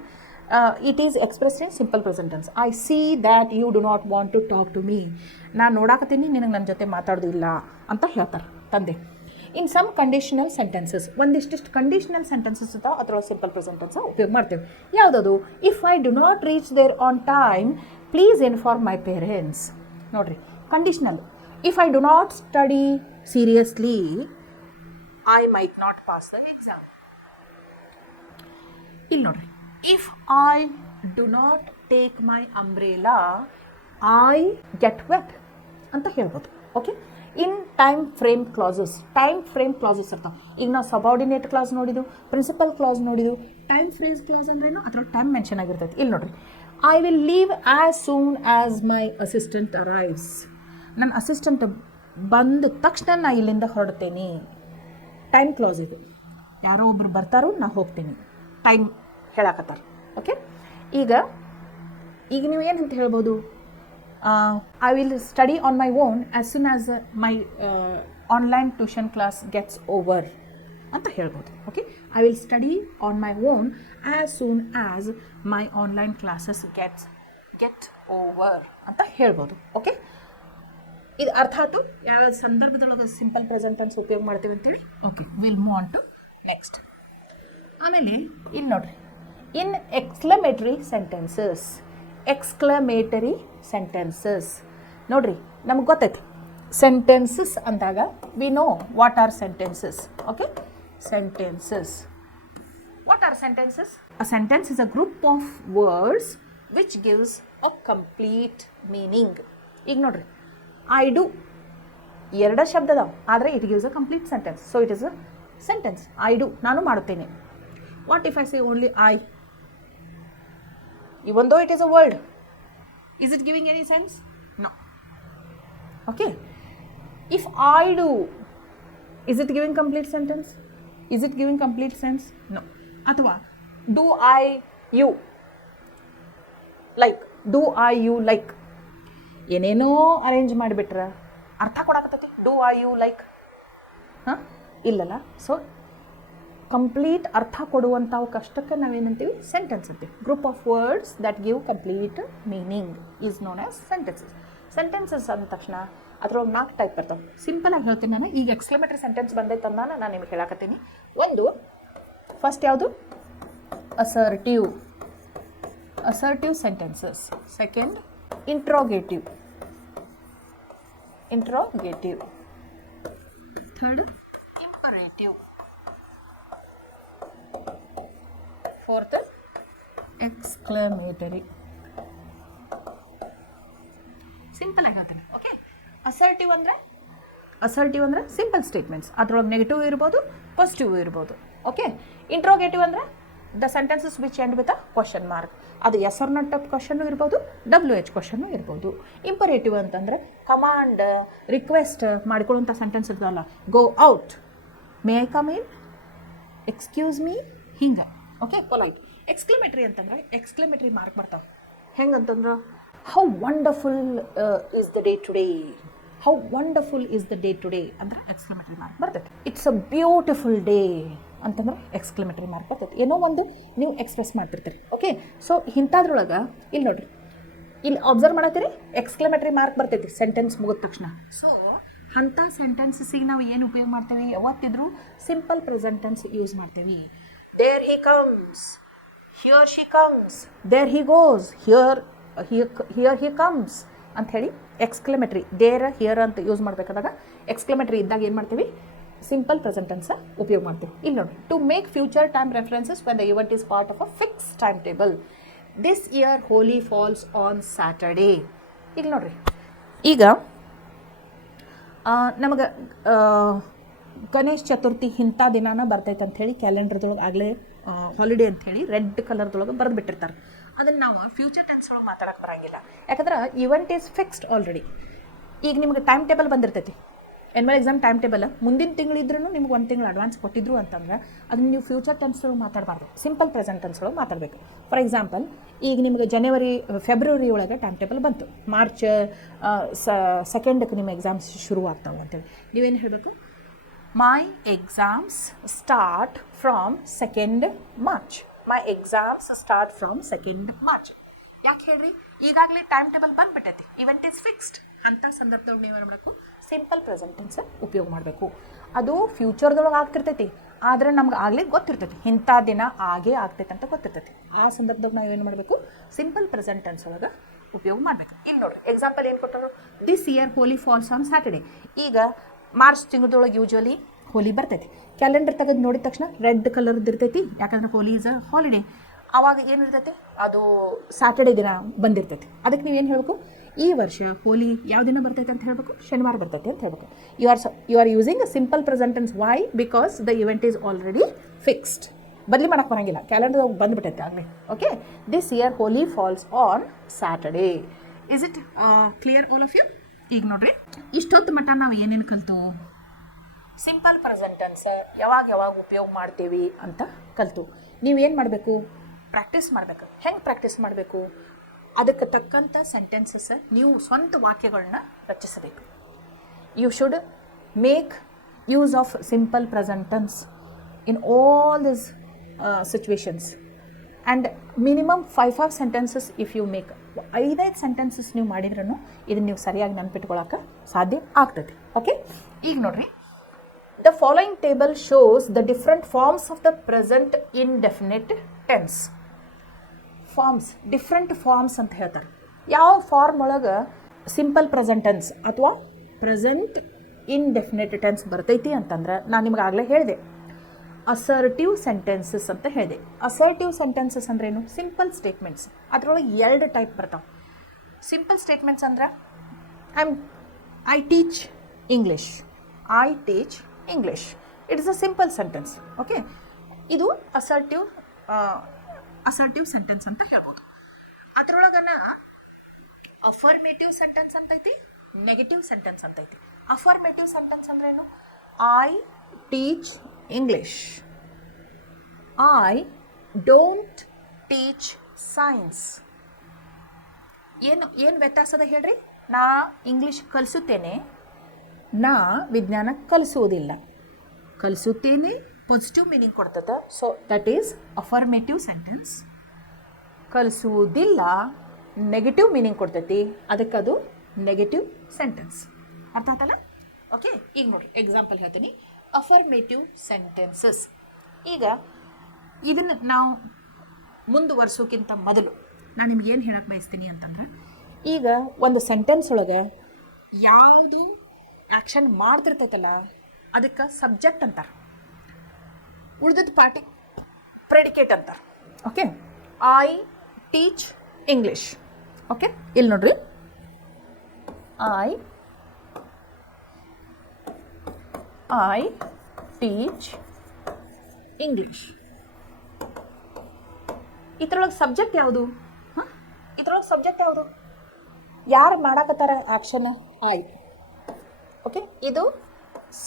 it is expressed in simple present tense. I see that you do not want to talk to me. ನಾನು ನೋಡಾಕತ್ತೀನಿ, ನಿನಗೆ ನನ್ನ ಜೊತೆ ಮಾತಾಡೋದಿಲ್ಲ ಅಂತ ಹೇಳ್ತಾರೆ ತಂದೆ. ಇನ್ ಸಮ್ ಕಂಡೀಷನಲ್ ಸೆಂಟೆನ್ಸಸ್, ಒಂದಿಷ್ಟಿಷ್ಟು ಕಂಡೀಷನಲ್ ಸೆಂಟೆನ್ಸಸ್ ಇರ್ತಾವೆ, ಅದರೊಳಗೆ ಸಿಂಪಲ್ ಪ್ರೆಸೆಂಟ್ ಟೆನ್ಸ್ ಉಪಯೋಗ ಮಾಡ್ತೇವೆ. ಯಾವುದದು? If I do not reach there on time please inform my parents. ನೋಡ್ರಿ, conditional. If I do not study seriously, I might not pass the exam. ಇಲ್ಲಿ ನೋಡ್ರಿ, if I do not take my umbrella, I get wet ಅಂತ ಹೇಳ್ಬೋದು. Okay, in time frame classes, time frame classes ಇರ್ತಾವೆ. ಈಗ ನಾವು subordinate class ನೋಡಿದ್ದು, principal class ನೋಡಿದ್ದು, time phrase class ಅಂದ್ರೇನು, ಅದರ ಟೈಮ್ ಮೆನ್ಷನ್ ಆಗಿರ್ತೈತಿ. ಇಲ್ಲಿ ನೋಡ್ರಿ, I will leave as soon as my assistant arrives. ನನ್ನ ಅಸಿಸ್ಟೆಂಟ್ ಬಂದ ತಕ್ಷಣ ನಾ ಇಲ್ಲಿಂದ ಹೊರಡ್ತೇನೆ. ಟೈಮ್ ಕ್ಲಾಸ್ ಇದು. ಯಾರೋ ಒಬ್ರು ಬರ್ತಾರೋ, ನಾ ಹೋಗ್ತೀನಿ, ಟೈಮ್ ಹೇಳಕತ್ತಾರೆ. ಓಕೆ, ಈಗ ನೀವು ಏನಂತ ಹೇಳ್ಬೋದು, I will study on my own as soon as my online tuition class gets over ಅಂತ ಹೇಳ್ಬೋದು. Okay, I will study on my own as soon as my online classes get over ಅಂತ ಹೇಳ್ಬೋದು. Okay, ಇದು ಅರ್ಥ ಆಯ್ತು ಯಾವ ಸಂದರ್ಭದೊಳಗೆ simple present tense ಉಪಯೋಗ ಮಾಡ್ತೀವಿ ಅಂತೇಳಿ. Okay, will move on to next. ಆಮೇಲೆ ಇಲ್ಲಿ ನೋಡ್ರಿ, in exclamatory sentences. Exclamatory sentences ನೋಡ್ರಿ, ನಮ್ಗೆ ಗೊತ್ತೈತಿ ಸೆಂಟೆನ್ಸಸ್ ಅಂದಾಗ we know what are sentences. Okay, sentences. What are sentences? A sentence is a group of words which gives a complete meaning. ಈಗ ನೋಡ್ರಿ, I do ಎರಡು ಶಬ್ದ ಅದಾವ, ಆದರೆ it gives a complete sentence. So it is a sentence. I do, ನಾನು ಮಾಡುತ್ತೇನೆ. What if I say only I? even though it is a word, is it giving any sense? No. Okay, if I do, is it giving complete sentence? Is it giving complete sense? No. Athwa do I you like, do I you like, ಏನೇನೋ arrange ಮಾಡಿಬಿಟ್ರೆ ಅರ್ಥ ಕೊಡಾಕತ್ತೈತಿ. Do I you like? ಹಾಂ, ಇಲ್ಲಲ್ಲ. So complete ಅರ್ಥ ಕೊಡುವಂಥವು ಕಷ್ಟಕ್ಕೆ ನಾವೇನಂತೀವಿ? ಸೆಂಟೆನ್ಸ್ ಅಂತೀವಿ. Group of words that give complete meaning is known as sentences. Sentences ಅಂದ ತಕ್ಷಣ ಅದ್ರೊಳಗೆ 4 ಟೈಪ್ ಬರ್ತಾವೆ. ಸಿಂಪಲಾಗಿ ಹೇಳ್ತೀನಿ ನಾನು. ಈಗ ಎಕ್ಸ್ಕ್ಲಮೇಟರಿ ಸೆಂಟೆನ್ಸ್ ಬಂದೈತೆ ಅಂದಾನ ನಾನು ನಿಮಗೆ ಹೇಳಾಕತ್ತೀನಿ. ಒಂದು, ಫಸ್ಟ್ ಯಾವುದು? Assertive, assertive sentences. Second, interrogative, interrogative. Third, imperative. Fourth, exclamatory. Simple ಆಗಿ ಹೇಳ್ತೇನೆ. ಓಕೆ, ಅಸರ್ಟಿವ್ ಅಂದರೆ ಸಿಂಪಲ್ ಸ್ಟೇಟ್ಮೆಂಟ್ಸ್. ಅದರೊಳಗೆ ನೆಗೆಟಿವ್ ಇರ್ಬೋದು, ಪಾಸಿಟಿವ್ ಇರ್ಬೋದು. ಓಕೆ, ಇಂಟ್ರೋಗೇಟಿವ್ ಅಂದರೆ the sentences which end with a question mark. ಅದು yes or not type question ಇರ್ಬೋದು, WH question ಇರ್ಬೋದು. ಇಂಪರೇಟಿವ್ ಅಂತಂದರೆ ಕಮಾಂಡ್, ರಿಕ್ವೆಸ್ಟ್ ಮಾಡ್ಕೊಳ್ಳುವಂಥ ಸೆಂಟೆನ್ಸ್ ಇರ್ತಾವಲ್ಲ. Go out, may I come in, excuse me, ಹಿಂಗೆ. Okay, polite. ಎಕ್ಸ್ಕ್ಲಮೇಟರಿ ಅಂತಂದ್ರೆ exclamatory mark ಬರ್ತಾವೆ. ಹೆಂಗಂತಂದ್ರೆ how wonderful is the day today, how wonderful is the day today ಅಂದ್ರೆ exclamatory mark ಬರ್ತೈತೆ. It's a beautiful day ಅಂತಂದ್ರೆ exclamatory mark ಬರ್ತೈತೆ. ಏನೋ ಒಂದು ನೀವು ಎಕ್ಸ್ಪ್ರೆಸ್ ಮಾಡ್ತಿರ್ತೀರಿ. ಓಕೆ, ಸೊ ಇಂಥದ್ರೊಳಗೆ ಇಲ್ಲಿ ನೋಡ್ರಿ, ಇಲ್ಲಿ ಅಬ್ಸರ್ವ್ ಮಾಡತ್ತೀರಿ, ಎಕ್ಸ್ಕ್ಲಮೇಟರಿ ಮಾರ್ಕ್ ಬರ್ತೈತಿ ಸೆಂಟೆನ್ಸ್ ಮುಗಿದ ತಕ್ಷಣ. ಸೊ ಅಂಥ ಸೆಂಟೆನ್ಸಸ್ಸಿಗೆ ನಾವು ಏನು ಉಪಯೋಗ ಮಾಡ್ತೇವೆ? ಯಾವತ್ತಿದ್ರೂ ಸಿಂಪಲ್ ಪ್ರೆಸೆಂಟ್ ಟೆನ್ಸ್ ಯೂಸ್ ಮಾಡ್ತೇವೆ. There he comes, here she comes, there he goes, here he comes ಅಂತ ಹೇಳಿ ಎಕ್ಸ್ಕ್ಲಮೇಟರಿ ದೇರ್ ಹಿಯರ್ ಅಂತ ಯೂಸ್ ಮಾಡಬೇಕಾದಾಗ ಎಕ್ಸ್ಕ್ಲಮೇಟರಿ ಇದ್ದಾಗ ಏನು ಮಾಡ್ತೀವಿ? ಸಿಂಪಲ್ ಪ್ರೆಸೆಂಟ್ ಟೆನ್ಸ್ ಉಪಯೋಗ ಮಾಡ್ತೀವಿ. ಇಲ್ಲಿ ನೋಡಿ, to make future time references when the event is part of a fix time table. This year Holi falls on Saturday. ಈಗ ನೋಡ್ರಿ, ಈಗ ನಮಗೆ ಗಣೇಶ್ ಚತುರ್ಥಿ ಇಂಥ ದಿನಾನ ಬರ್ತೈತೆ ಅಂಥೇಳಿ ಕ್ಯಾಲೆಂಡರ್ದೊಳಗೆ ಆಗಲೇ ಹಾಲಿಡೇ ಅಂಥೇಳಿ ರೆಡ್ ಕಲರ್ದೊಳಗೆ ಬರೆದು ಬಿಟ್ಟಿರ್ತಾರೆ. ಅದನ್ನು ನಾವು ಫ್ಯೂಚರ್ ಟೆನ್ಸ್ ಒಳಗೆ ಮಾತಾಡೋಕೆ ಬರೋಂಗಿಲ್ಲ. ಯಾಕಂದ್ರೆ ಇವೆಂಟ್ ಈಸ್ ಫಿಕ್ಸ್ಡ್ ಆಲ್ರೆಡಿ. ಈಗ ನಿಮಗೆ ಟೈಮ್ ಟೇಬಲ್ ಬಂದಿರ್ತೈತಿ, ಎನ್ಯುವಲ್ ಎಕ್ಸಾಮ್ ಟೈಮ್ ಟೇಬಲ್ ಮುಂದಿನ ತಿಂಗಳಿದ್ರೂ ನಿಮ್ಗೆ 1 ತಿಂಗಳು ಅಡ್ವಾನ್ಸ್ ಕೊಟ್ಟಿದ್ರು ಅಂತಂದ್ರೆ ಅದನ್ನು ನೀವು ಫ್ಯೂಚರ್ ಟೆನ್ಸ್ ಒಳಗೆ ಮಾತಾಡಬಾರ್ದು, ಸಿಂಪಲ್ ಪ್ರೆಸೆಂಟ್ ಟೆನ್ಸ್ ಒಳಗೆ ಮಾತಾಡಬೇಕು. ಫಾರ್ ಎಕ್ಸಾಂಪಲ್, ಈಗ ನಿಮಗೆ ಫೆಬ್ರವರಿ ಒಳಗೆ ಟೈಮ್ ಟೇಬಲ್ ಬಂತು, ಮಾರ್ಚ್ 2ಕ್ಕೆ ನಿಮ್ಮ ಎಕ್ಸಾಮ್ಸ್ ಶುರು ಆಗ್ತಾವೆ ಅಂತೇಳಿ ನೀವೇನು ಹೇಳಬೇಕು? My exams start from 2nd March. My exams start from 2nd March. ಯಾಕೆ ಹೇಳ್ರಿ? ಈಗಾಗಲೇ ಟೈಮ್ ಟೇಬಲ್ ಬಂದುಬಿಟ್ಟೈತಿ, ಇವೆಂಟ್ ಈಸ್ ಫಿಕ್ಸ್ಡ್. ಅಂಥ ಸಂದರ್ಭದೊಳಗೆ ನೀವೇನು ಮಾಡಬೇಕು? ಸಿಂಪಲ್ ಪ್ರೆಸೆಂಟ್ ಟೆನ್ಸ್ ಉಪಯೋಗ ಮಾಡಬೇಕು. ಅದು ಫ್ಯೂಚರ್ದೊಳಗೆ ಆಗ್ತಿರ್ತೈತಿ, ಆದರೆ ನಮ್ಗೆ ಆಗಲೇ ಗೊತ್ತಿರ್ತೈತಿ, ಇಂಥ ದಿನ ಆಗೇ ಆಗ್ತೈತೆ ಅಂತ ಗೊತ್ತಿರ್ತೈತಿ. ಆ ಸಂದರ್ಭದಾಗ ನಾವೇನು ಮಾಡಬೇಕು? ಸಿಂಪಲ್ ಪ್ರೆಸೆಂಟ್ ಟೆನ್ಸ್ ಒಳಗೆ ಉಪಯೋಗ ಮಾಡಬೇಕು. ಇಲ್ಲಿ ನೋಡಿರಿ, ಎಕ್ಸಾಂಪಲ್ ಏನು ಕೊಟ್ಟರು? This year Holi falls on Saturday. ಈಗ ಮಾರ್ಚ್ ತಿಂಗಳದೊಳಗೆ ಯೂಶ್ವಲಿ ಹೋಲಿ ಬರ್ತೈತಿ. ಕ್ಯಾಲೆಂಡರ್ ತೆಗೆದು ನೋಡಿದ ತಕ್ಷಣ ರೆಡ್ ಕಲರ್ದು ಇರ್ತೈತಿ, ಯಾಕಂದ್ರೆ ಹೋಲಿ ಈಸ್ ಅ ಹಾಲಿಡೇ. ಆವಾಗ ಏನಿರ್ತೈತೆ? ಅದು ಸ್ಯಾಟರ್ಡೇ ದಿನ ಬಂದಿರ್ತೈತಿ. ಅದಕ್ಕೆ ನೀವೇನು ಹೇಳಬೇಕು? ಈ ವರ್ಷ ಹೋಲಿ ಯಾವ ದಿನ ಬರ್ತೈತೆ ಅಂತ ಹೇಳಬೇಕು? ಶನಿವಾರ ಬರ್ತೈತೆ ಅಂತ ಹೇಳಬೇಕು. You are using a simple present tense. Why? Because the event is already fixed. ಬದಲಿ ಮಾಡೋಕ್ಕೆ ಬರೋಂಗಿಲ್ಲ, ಕ್ಯಾಲೆಂಡರ್ ಬಂದುಬಿಟ್ಟೈತೆ ಆಗಲೇ. Okay, this year Holi falls on Saturday. Is it clear all of you? ಈಗ ನೋಡ್ರಿ, ಇಷ್ಟೊತ್ತು ಮಟ್ಟ ನಾವು ಏನೇನು ಕಲಿತು? ಸಿಂಪಲ್ ಪ್ರೆಸೆಂಟ್ ಟೆನ್ಸ್ ಯಾವಾಗ ಉಪಯೋಗ ಮಾಡ್ತೀವಿ ಅಂತ ಕಲಿತು. ನೀವೇನು ಮಾಡಬೇಕು? ಪ್ರಾಕ್ಟೀಸ್ ಮಾಡಬೇಕು. ಹೆಂಗೆ ಪ್ರಾಕ್ಟೀಸ್ ಮಾಡಬೇಕು? ಅದಕ್ಕೆ ತಕ್ಕಂಥ ಸೆಂಟೆನ್ಸಸ್ ನೀವು ಸ್ವಂತ ವಾಕ್ಯಗಳನ್ನ ರಚಿಸಬೇಕು. You should make use of simple present tense in all this situations and minimum 5 sentences if you make. 5 sentences ನೀವು ಮಾಡಿದ್ರೂ ಇದನ್ನು ನೀವು ಸರಿಯಾಗಿ ನೆನಪಿಟ್ಕೊಳ್ಳೋಕೆ ಸಾಧ್ಯ ಆಗ್ತದೆ. ಓಕೆ, ಈಗ ನೋಡ್ರಿ, the following table shows the different forms of the present indefinite tense. Forms, different forms ಅಂತ ಹೇಳ್ತಾರೆ. ಯಾವ ಫಾರ್ಮ್ ಒಳಗೆ ಸಿಂಪಲ್ ಪ್ರೆಸೆಂಟ್ ಟೆನ್ಸ್ ಅಥವಾ ಪ್ರೆಸೆಂಟ್ ಇಂಡೆಫಿನೆಟ್ ಟೆನ್ಸ್ ಬರ್ತೈತಿ ಅಂತಂದ್ರೆ ನಾನು ನಿಮ್ಗೆ ಆಗಲೇ ಹೇಳಿದೆ ಅಸರ್ಟಿವ್ ಸೆಂಟೆನ್ಸಸ್ ಅಂತ ಹೇಳಿದೆ. ಅಸರ್ಟಿವ್ ಸೆಂಟೆನ್ಸಸ್ ಅಂದ್ರೇನು? Simple statements. ಅದರೊಳಗೆ 2 ಟೈಪ್ ಬರ್ತಾವೆ. ಸಿಂಪಲ್ ಸ್ಟೇಟ್ಮೆಂಟ್ಸ್ ಅಂದ್ರೆ I teach English. I teach English, it is a simple sentence. Okay, ಇದು ಅಸರ್ಟಿವ್ ಸೆಂಟೆನ್ಸ್ ಅಂತ ಹೇಳ್ಬೋದು. ಅದರೊಳಗನ ಅಫರ್ಮೇಟಿವ್ ಸೆಂಟೆನ್ಸ್ ಅಂತೈತಿ, ನೆಗೆಟಿವ್ ಸೆಂಟೆನ್ಸ್ ಅಂತೈತಿ. ಅಫರ್ಮೇಟಿವ್ ಸೆಂಟೆನ್ಸ್ ಅಂದ್ರೇನು? I teach English. I don't teach science. ಏನು ವ್ಯತ್ಯಾಸದ ಹೇಳ್ರಿ? ನಾ ಇಂಗ್ಲೀಷ್ ಕಲಿಸುತ್ತೇನೆ, ನಾ ವಿಜ್ಞಾನ ಕಲಿಸುವುದಿಲ್ಲ. ಕಲಿಸುತ್ತೇನೆ ಪಾಸಿಟಿವ್ ಮೀನಿಂಗ್ ಕೊಡ್ತದೆ, so that is affirmative sentence. ಕಲಿಸುವುದಿಲ್ಲ ನೆಗೆಟಿವ್ ಮೀನಿಂಗ್ ಕೊಡ್ತೈತಿ, ಅದಕ್ಕೆ ಅದು ನೆಗೆಟಿವ್ ಸೆಂಟೆನ್ಸ್. ಅರ್ಥ ಆಯ್ತಲ್ಲ? ಓಕೆ, ಈಗ ನೋಡಿರಿ ಎಕ್ಸಾಂಪಲ್ ಹೇಳ್ತೀನಿ. Affirmative sentences. ಈಗ ಇದನ್ನು ನಾವು ಮುಂದುವರ್ಸೋಕ್ಕಿಂತ ಮೊದಲು ನಾನು ನಿಮ್ಗೆ ಏನು ಹೇಳಕ್ಕೆ ಬಯಸ್ತೀನಿ ಅಂತಂದ್ರೆ, ಈಗ ಒಂದು ಸೆಂಟೆನ್ಸ್ ಒಳಗೆ ಯಾವುದು ಆ್ಯಕ್ಷನ್ ಮಾಡ್ತಿರ್ತೈತಲ್ಲ ಅದಕ್ಕೆ ಸಬ್ಜೆಕ್ಟ್ ಅಂತಾರೆ, ಉಳಿದದ್ದು ಪಾರ್ಟಿ ಪ್ರೆಡಿಕೇಟ್ ಅಂತಾರೆ. Okay, I teach English. Okay, ಇಲ್ಲಿ ನೋಡ್ರಿ, ಐ ಟೀಚ್ ಇಂಗ್ಲೀಷ್. ಇದ್ರೊಳಗೆ ಸಬ್ಜೆಕ್ಟ್ ಯಾವುದು? ಇದ್ರೊಳಗೆ ಸಬ್ಜೆಕ್ಟ್ ಯಾವುದು? ಯಾರು ಮಾಡಾಕತ್ತಾರ ಆಕ್ಷನ್? ಐ. ಓಕೆ, ಇದು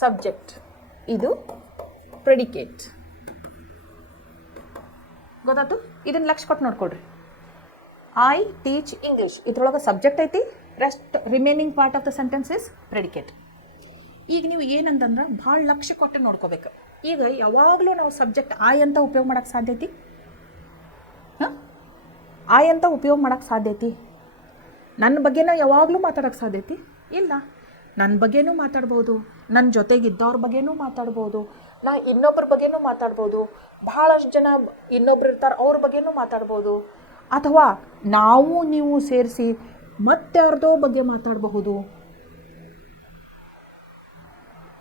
ಸಬ್ಜೆಕ್ಟ್, ಇದು ಪ್ರೆಡಿಕೇಟ್. ಗೊತ್ತಾಯ್ತು? ಇದನ್ನು ಲಕ್ಷ ಕೊಟ್ಟು ನೋಡ್ಕೊಡ್ರಿ. ಐ ಟೀಚ್ ಇಂಗ್ಲೀಷ್, ಇದ್ರೊಳಗೆ ಸಬ್ಜೆಕ್ಟ್ ಐತಿ, rest remaining part of the sentence is predicate. ಈಗ ನೀವು ಏನಂತಂದ್ರೆ ಭಾಳ ಲಕ್ಷ್ಯ ಕೊಟ್ಟು ನೋಡ್ಕೋಬೇಕು. ಈಗ ಯಾವಾಗಲೂ ನಾವು ಸಬ್ಜೆಕ್ಟ್ ಐ ಅಂತ ಉಪಯೋಗ ಮಾಡೋಕ್ಕೆ ಸಾಧ್ಯ ಐತಿ? ಐ ಅಂತ ಉಪಯೋಗ ಮಾಡೋಕ್ಕೆ ಸಾಧ್ಯ ಐತಿ? ನನ್ನ ಬಗ್ಗೆನ ಯಾವಾಗಲೂ ಮಾತಾಡೋಕ್ಕೆ ಸಾಧ್ಯ ಐತಿ? ಇಲ್ಲ. ನನ್ನ ಬಗ್ಗೆನೂ ಮಾತಾಡ್ಬೋದು, ನನ್ನ ಜೊತೆಗಿದ್ದವ್ರ ಬಗ್ಗೆನೂ ಮಾತಾಡ್ಬೋದು, ನಾ ಇನ್ನೊಬ್ಬರ ಬಗ್ಗೆನೂ ಮಾತಾಡ್ಬೋದು, ಭಾಳಷ್ಟು ಜನ ಇನ್ನೊಬ್ರು ಇರ್ತಾರೆ ಅವ್ರ ಬಗ್ಗೆನೂ ಮಾತಾಡ್ಬೋದು, ಅಥವಾ ನಾವು ನೀವು ಸೇರಿಸಿ ಮತ್ತಾರ್ದೋ ಬಗ್ಗೆ ಮಾತಾಡಬಹುದು.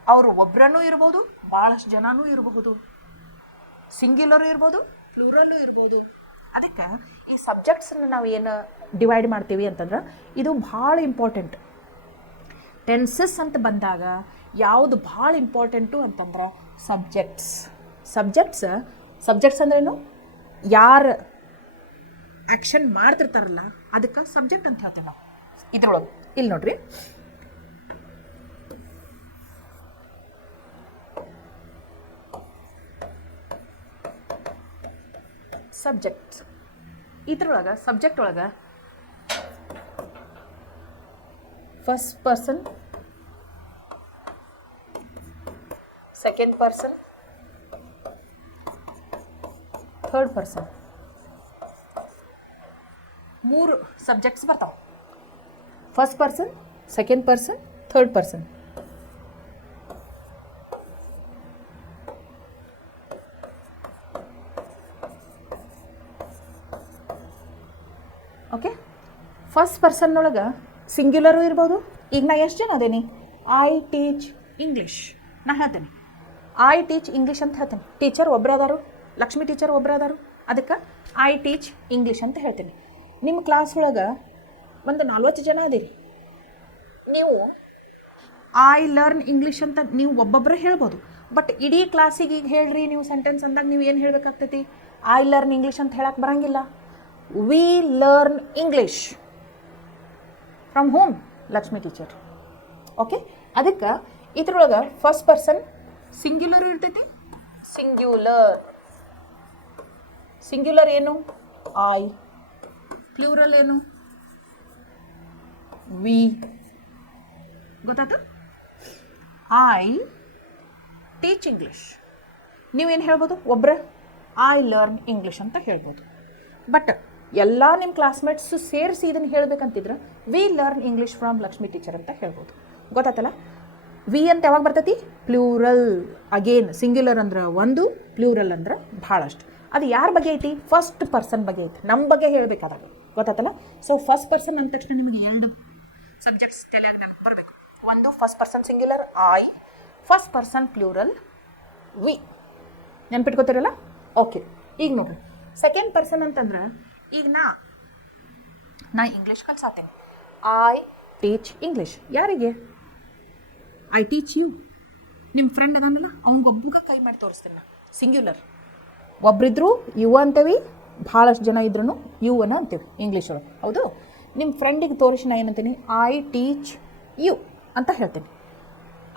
ಅವರು ಒಬ್ಬರನ್ನೂ ಇರ್ಬೋದು, ಭಾಳಷ್ಟು ಜನನೂ ಇರಬಹುದು, ಸಿಂಗ್ಯುಲರು ಇರ್ಬೋದು, ಪ್ಲೂರಲ್ಲು ಇರ್ಬೋದು. ಅದಕ್ಕೆ ಈ ಸಬ್ಜೆಕ್ಟ್ಸನ್ನು ನಾವು ಏನು ಡಿವೈಡ್ ಮಾಡ್ತೀವಿ ಅಂತಂದ್ರೆ ಇದು ಭಾಳ ಇಂಪಾರ್ಟೆಂಟ್. ಟೆನ್ಸಸ್ ಅಂತ ಬಂದಾಗ ಯಾವುದು ಭಾಳ ಇಂಪಾರ್ಟೆಂಟು ಅಂತಂದ್ರೆ ಸಬ್ಜೆಕ್ಟ್ಸ್ ಅಂದ್ರೇನು? ಯಾರು ಆ್ಯಕ್ಷನ್ ಮಾಡ್ತಿರ್ತಾರಲ್ಲ ಅದಕ್ಕೆ ಸಬ್ಜೆಕ್ಟ್ ಅಂತ ಹೇಳ್ತೇವೆ ನಾವು. ಇದ್ರೊಳಗೆ ಇಲ್ಲಿ ನೋಡ್ರಿ, ಸಬ್ಜೆಕ್ಟ್. ಇದ್ರೊಳಗೆ ಸಬ್ಜೆಕ್ಟ್ ಒಳಗೆ first person, second person, third person, 3 subjects ಬರ್ತಾವೆ. First person, second person, third person. Okay, first ಪರ್ಸನ್ನೊಳಗೆ ಸಿಂಗ್ಯುಲರು ಇರ್ಬೋದು. ಈಗ ನಾ ಎಷ್ಟು ಜನ ಅದೇನಿ? ಐ ಟೀಚ್ ಇಂಗ್ಲೀಷ್ ನಾ ಹೇಳ್ತೇನೆ. ಐ ಟೀಚ್ ಇಂಗ್ಲೀಷ್ ಅಂತ ಹೇಳ್ತೇನೆ. ಟೀಚರ್ ಒಬ್ಬರು ಅದಾರು, ಲಕ್ಷ್ಮಿ ಟೀಚರ್ ಒಬ್ಬರು ಅದಾರು, ಅದಕ್ಕೆ ಐ ಟೀಚ್ ಇಂಗ್ಲೀಷ್ ಅಂತ ಹೇಳ್ತೇನೆ. ನಿಮ್ಮ ಕ್ಲಾಸ್ ಒಳಗೆ ಒಂದು 40 ಜನ ಅದಿರಿ. ನೀವು ಐ ಲರ್ನ್ ಇಂಗ್ಲೀಷ್ ಅಂತ ನೀವು ಒಬ್ಬೊಬ್ಬರೇ ಹೇಳ್ಬೋದು. ಬಟ್ ಇಡೀ ಕ್ಲಾಸಿಗೆ ಈಗ ಹೇಳ್ರಿ ನೀವು ಸೆಂಟೆನ್ಸ್ ಅಂದಾಗ ನೀವು ಏನು ಹೇಳಬೇಕಾಗ್ತೈತಿ? ಐ ಲರ್ನ್ ಇಂಗ್ಲೀಷ್ ಅಂತ ಹೇಳಕ್ಕೆ ಬರೋಂಗಿಲ್ಲ. V learn English from home, Lakshmi teacher. Okay, ಅದಕ್ಕೆ ಇದ್ರೊಳಗೆ ಫಸ್ಟ್ ಪರ್ಸನ್ ಸಿಂಗ್ಯುಲರ್ ಇರ್ತೈತಿ. ಸಿಂಗ್ಯುಲರ್ ಏನು? ಐ. ಪ್ಲೂರಲ್ ಏನು? ವಿ. ಗೊತ್ತಾಯ್ತು? I teach English. ನೀವೇನು ಹೇಳ್ಬೋದು? ಒಬ್ಬರೇ ಐ ಲರ್ನ್ ಇಂಗ್ಲೀಷ್ ಅಂತ ಹೇಳ್ಬೋದು. ಬಟ್ ಎಲ್ಲ ನಿಮ್ಮ ಕ್ಲಾಸ್ಮೇಟ್ಸು ಸೇರಿಸಿ ಇದನ್ನು ಹೇಳಬೇಕಂತಿದ್ರೆ we learn English from Lakshmi teacher ಅಂತ ಹೇಳ್ಬೋದು. ಗೊತ್ತಾಯ್ತಲ್ಲ? ವಿ ಅಂತ ಯಾವಾಗ ಬರ್ತೈತಿ? ಪ್ಲೂರಲ್. ಅಗೇನ್ ಸಿಂಗ್ಯುಲರ್ ಅಂದ್ರೆ ಒಂದು, ಪ್ಲೂರಲ್ ಅಂದ್ರೆ ಭಾಳಷ್ಟು. ಅದು ಯಾರ ಬಗ್ಗೆ ಐತಿ? ಫಸ್ಟ್ ಪರ್ಸನ್ ಬಗ್ಗೆ ಐತಿ, ನಮ್ಮ ಬಗ್ಗೆ ಹೇಳಬೇಕಾದಾಗ. ಗೊತ್ತಾಯ್ತಲ್ಲ? ಸೊ ಫಸ್ಟ್ ಪರ್ಸನ್ ಅಂದ ತಕ್ಷಣ ನಿಮಗೆ 2 ಸಬ್ಜೆಕ್ಟ್ಸ್ ತಲೆಯಾಗ ನೆನಪು ಬರಬೇಕು. ಒಂದು first person singular I, first person plural we. ನೆನ್ಪಿಟ್ಕೋತಿರಲ್ಲ? ಓಕೆ. ಈಗ ನೋಡ್ರಿ ಸೆಕೆಂಡ್ ಪರ್ಸನ್ ಅಂತಂದ್ರೆ ಈಗ ನಾ ಇಂಗ್ಲೀಷ್ ಕಲ್ಸಾತೇನೆ. I teach English. ಯಾರಿಗೆ? I teach you. ನಿಮ್ಮ ಫ್ರೆಂಡ್ ಅದನ್ನಲ್ಲ ಅವ್ನಿಗೊಬ್ಬಗ ಕೈ ಮಾಡಿ ತೋರಿಸ್ತೇನೆ. ಸಿಂಗ್ಯುಲರ್. ಒಬ್ರಿದ್ರು ಯು ಅಂತೇವಿ, ಭಾಳಷ್ಟು ಜನ ಇದ್ರೂ ಯು ಅನ್ನ ಅಂತೀವಿ ಇಂಗ್ಲೀಷ್ ಒಳಗೆ. ಹೌದು. ನಿಮ್ಮ ಫ್ರೆಂಡಿಗೆ ತೋರಿಸಿ ನಾ ಏನಂತೀನಿ? ಐ ಟೀಚ್ ಯು ಅಂತ ಹೇಳ್ತೀನಿ.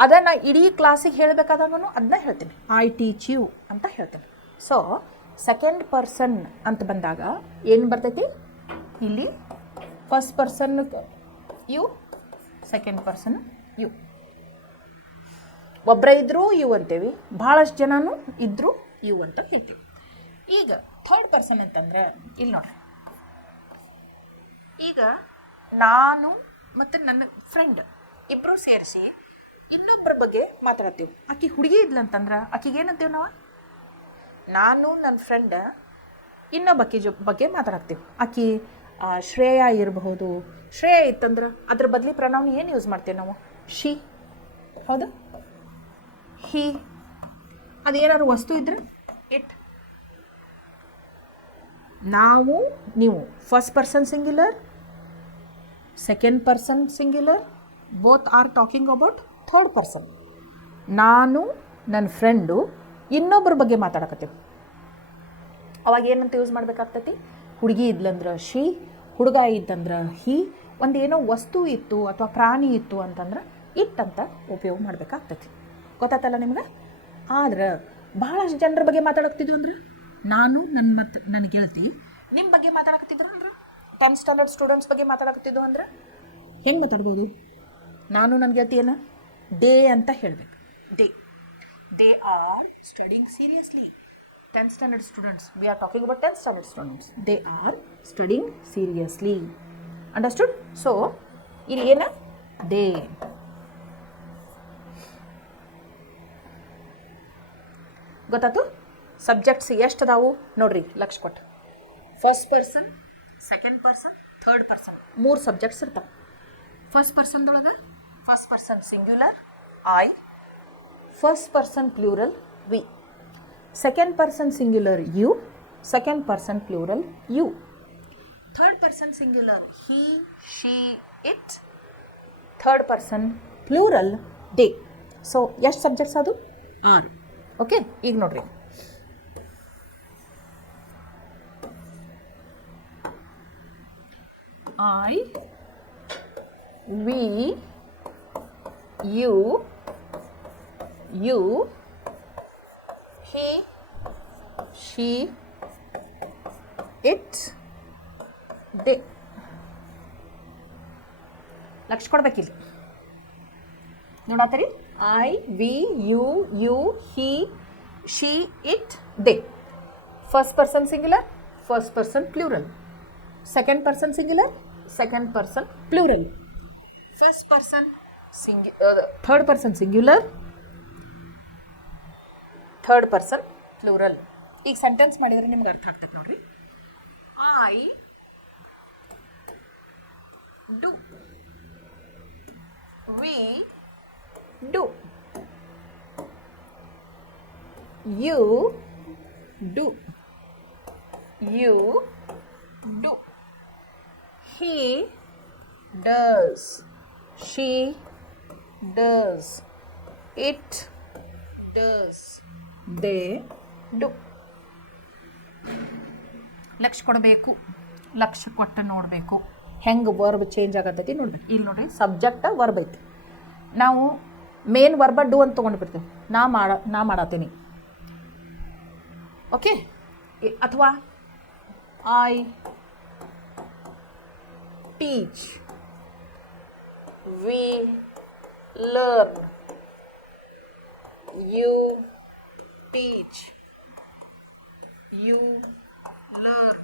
ಅದನ್ನು ಇಡೀ ಕ್ಲಾಸಿಗೆ ಹೇಳಬೇಕಾದಾಗೂ ಅದನ್ನ ಹೇಳ್ತೀನಿ, ಐ ಟೀಚ್ ಯು ಅಂತ ಹೇಳ್ತೀನಿ. ಸೊ ಸೆಕೆಂಡ್ ಪರ್ಸನ್ ಅಂತ ಬಂದಾಗ ಏನು ಬರ್ತೈತಿ? ಇಲ್ಲಿ first person you, second person you. ಒಬ್ಬರೇ ಇದ್ದರೂ ಯು ಅಂತೇವಿ, ಭಾಳಷ್ಟು ಜನನೂ ಇದ್ದರೂ ಯು ಅಂತ ಹೇಳ್ತೀವಿ. ಈಗ ಥರ್ಡ್ ಪರ್ಸನ್ ಅಂತಂದ್ರೆ ಇಲ್ಲಿ ನೋಡ್ರಿ, ಈಗ ನಾನು ಮತ್ತು ನನ್ನ ಫ್ರೆಂಡ್ ಇಬ್ಬರು ಸೇರಿಸಿ ಇನ್ನೊಬ್ಬರ ಬಗ್ಗೆ ಮಾತಾಡ್ತೀವಿ. ಆಕೆ ಹುಡುಗಿ ಇದ್ಲಂತಂದ್ರೆ ಆಕೆಗೆ ಏನಂತೀವಿ ನಾವು? ನಾನು ನನ್ನ ಫ್ರೆಂಡ್ ಇನ್ನೊಬ್ಬಕಿ ಬಗ್ಗೆ ಮಾತಾಡ್ತೀವಿ. ಆಕೆ ಶ್ರೇಯ ಇರಬಹುದು. ಶ್ರೇಯ ಇತ್ತಂದ್ರೆ ಅದ್ರ ಬದಲಿ ಪ್ರನೌನ್ ಏನು ಯೂಸ್ ಮಾಡ್ತೀವಿ ನಾವು? ಶಿ. ಹೌದು. ಹಿ. ಅದೇನಾದ್ರು ವಸ್ತು ಇದ್ರೆ ಇಟ್. ನಾವು ನೀವು first person singular, second person singular, both are talking about third person. ನಾನು ನನ್ನ ಫ್ರೆಂಡು ಇನ್ನೊಬ್ಬರ ಬಗ್ಗೆ ಮಾತಾಡಕತ್ತೀವಿ. ಅವಾಗ ಏನಂತ ಯೂಸ್ ಮಾಡಬೇಕಾಗ್ತೈತಿ? ಹುಡುಗಿ ಇದ್ಲಂದ್ರೆ ಶಿ, ಹುಡುಗ ಇದ್ದಂದ್ರೆ ಹಿ, ಒಂದೇನೋ ವಸ್ತು ಇತ್ತು ಅಥವಾ ಪ್ರಾಣಿ ಇತ್ತು ಅಂತಂದ್ರೆ ಇಟ್ ಅಂತ ಉಪಯೋಗ ಮಾಡಬೇಕಾಗ್ತೈತಿ. ಗೊತ್ತಾತಲ್ಲ ನಿಮ್ಗೆ? ಆದ್ರೆ ಭಾಳಷ್ಟು ಜನರ ಬಗ್ಗೆ ಮಾತಾಡಕ್ತಿದ್ವು ಅಂದ್ರೆ, ನಾನು ನನ್ನ ಗೆಳತಿ ನಿಮ್ಮ ಬಗ್ಗೆ ಮಾತಾಡಕತ್ತಿದ್ರು ಅಂದ್ರೆ, 10th ಸ್ಟ್ಯಾಂಡರ್ಡ್ ಸ್ಟೂಡೆಂಟ್ಸ್ ಬಗ್ಗೆ ಮಾತಾಡಕತ್ತಿದ್ದು ಅಂದ್ರೆ ಹೆಂಗೆ ಮಾತಾಡ್ಬೋದು? ನಾನು ನನ್ನ ಗೆಳತಿಯನ್ನ ದೇ ಅಂತ ಹೇಳಬೇಕು. They are studying seriously. 10th standard students, we are talking about 10th standard students. They are studying seriously. Understood? So ಇಲ್ಲಿ ಏನ? ದೇ. ಗೊತ್ತಾಯ್ತು? ಸಬ್ಜೆಕ್ಟ್ಸ್ ಎಷ್ಟು ಅದಾವು ನೋಡ್ರಿ, ಲಕ್ಷ ಕೊಟ್ಟು. First person, second person, third person, 3 subjects ಇರ್ತಾವೆ. ಫಸ್ಟ್ ಪರ್ಸನ್ದೊಳಗೆ first person singular I, first person plural we, second person singular you, second person plural you, third person singular he, she, it, third person plural they. So ಎಷ್ಟು subjects ಅದು? 6. Okay. ಈಗ ನೋಡ್ರಿ, I, we, you, he, she, it, they. ಲಕ್ಷ ಕೊಡ್ಬೇಕಿಲ್ಲ. ನೋಡಾತರಿ? I, we, you, he, she, it, they. First person singular, first person plural. Second person singular, second person plural. First person third person singular, third person plural. ಈಗ sentence ಮಾಡಿದರೆ ನಿಮ್ಗೆ ಅರ್ಥ ಆಗ್ತದೆ ನೋಡ್ರಿ. I do, we do, you do, you do, he does, she does, it does, they do. ಲಕ್ಷ ಕೊಡಬೇಕು, ಲಕ್ಷ ಕೊಟ್ಟು ನೋಡಬೇಕು ಹೆಂಗೆ ವರ್ಬ್ ಚೇಂಜ್ ಆಗತ್ತೈತಿ ನೋಡ್ಬೇಕು. ಇಲ್ಲಿ ನೋಡ್ರಿ, ಸಬ್ಜೆಕ್ಟ್ ವರ್ಬ್ ಐತಿ. ನಾವು ಮೇನ್ ವರ್ಬ ಡು ಅಂತ ತೊಗೊಂಡು ನಾ ಮಾಡತ್ತೀನಿ. ಓಕೆ. ಅಥವಾ I teach, we learn, you teach, you learn,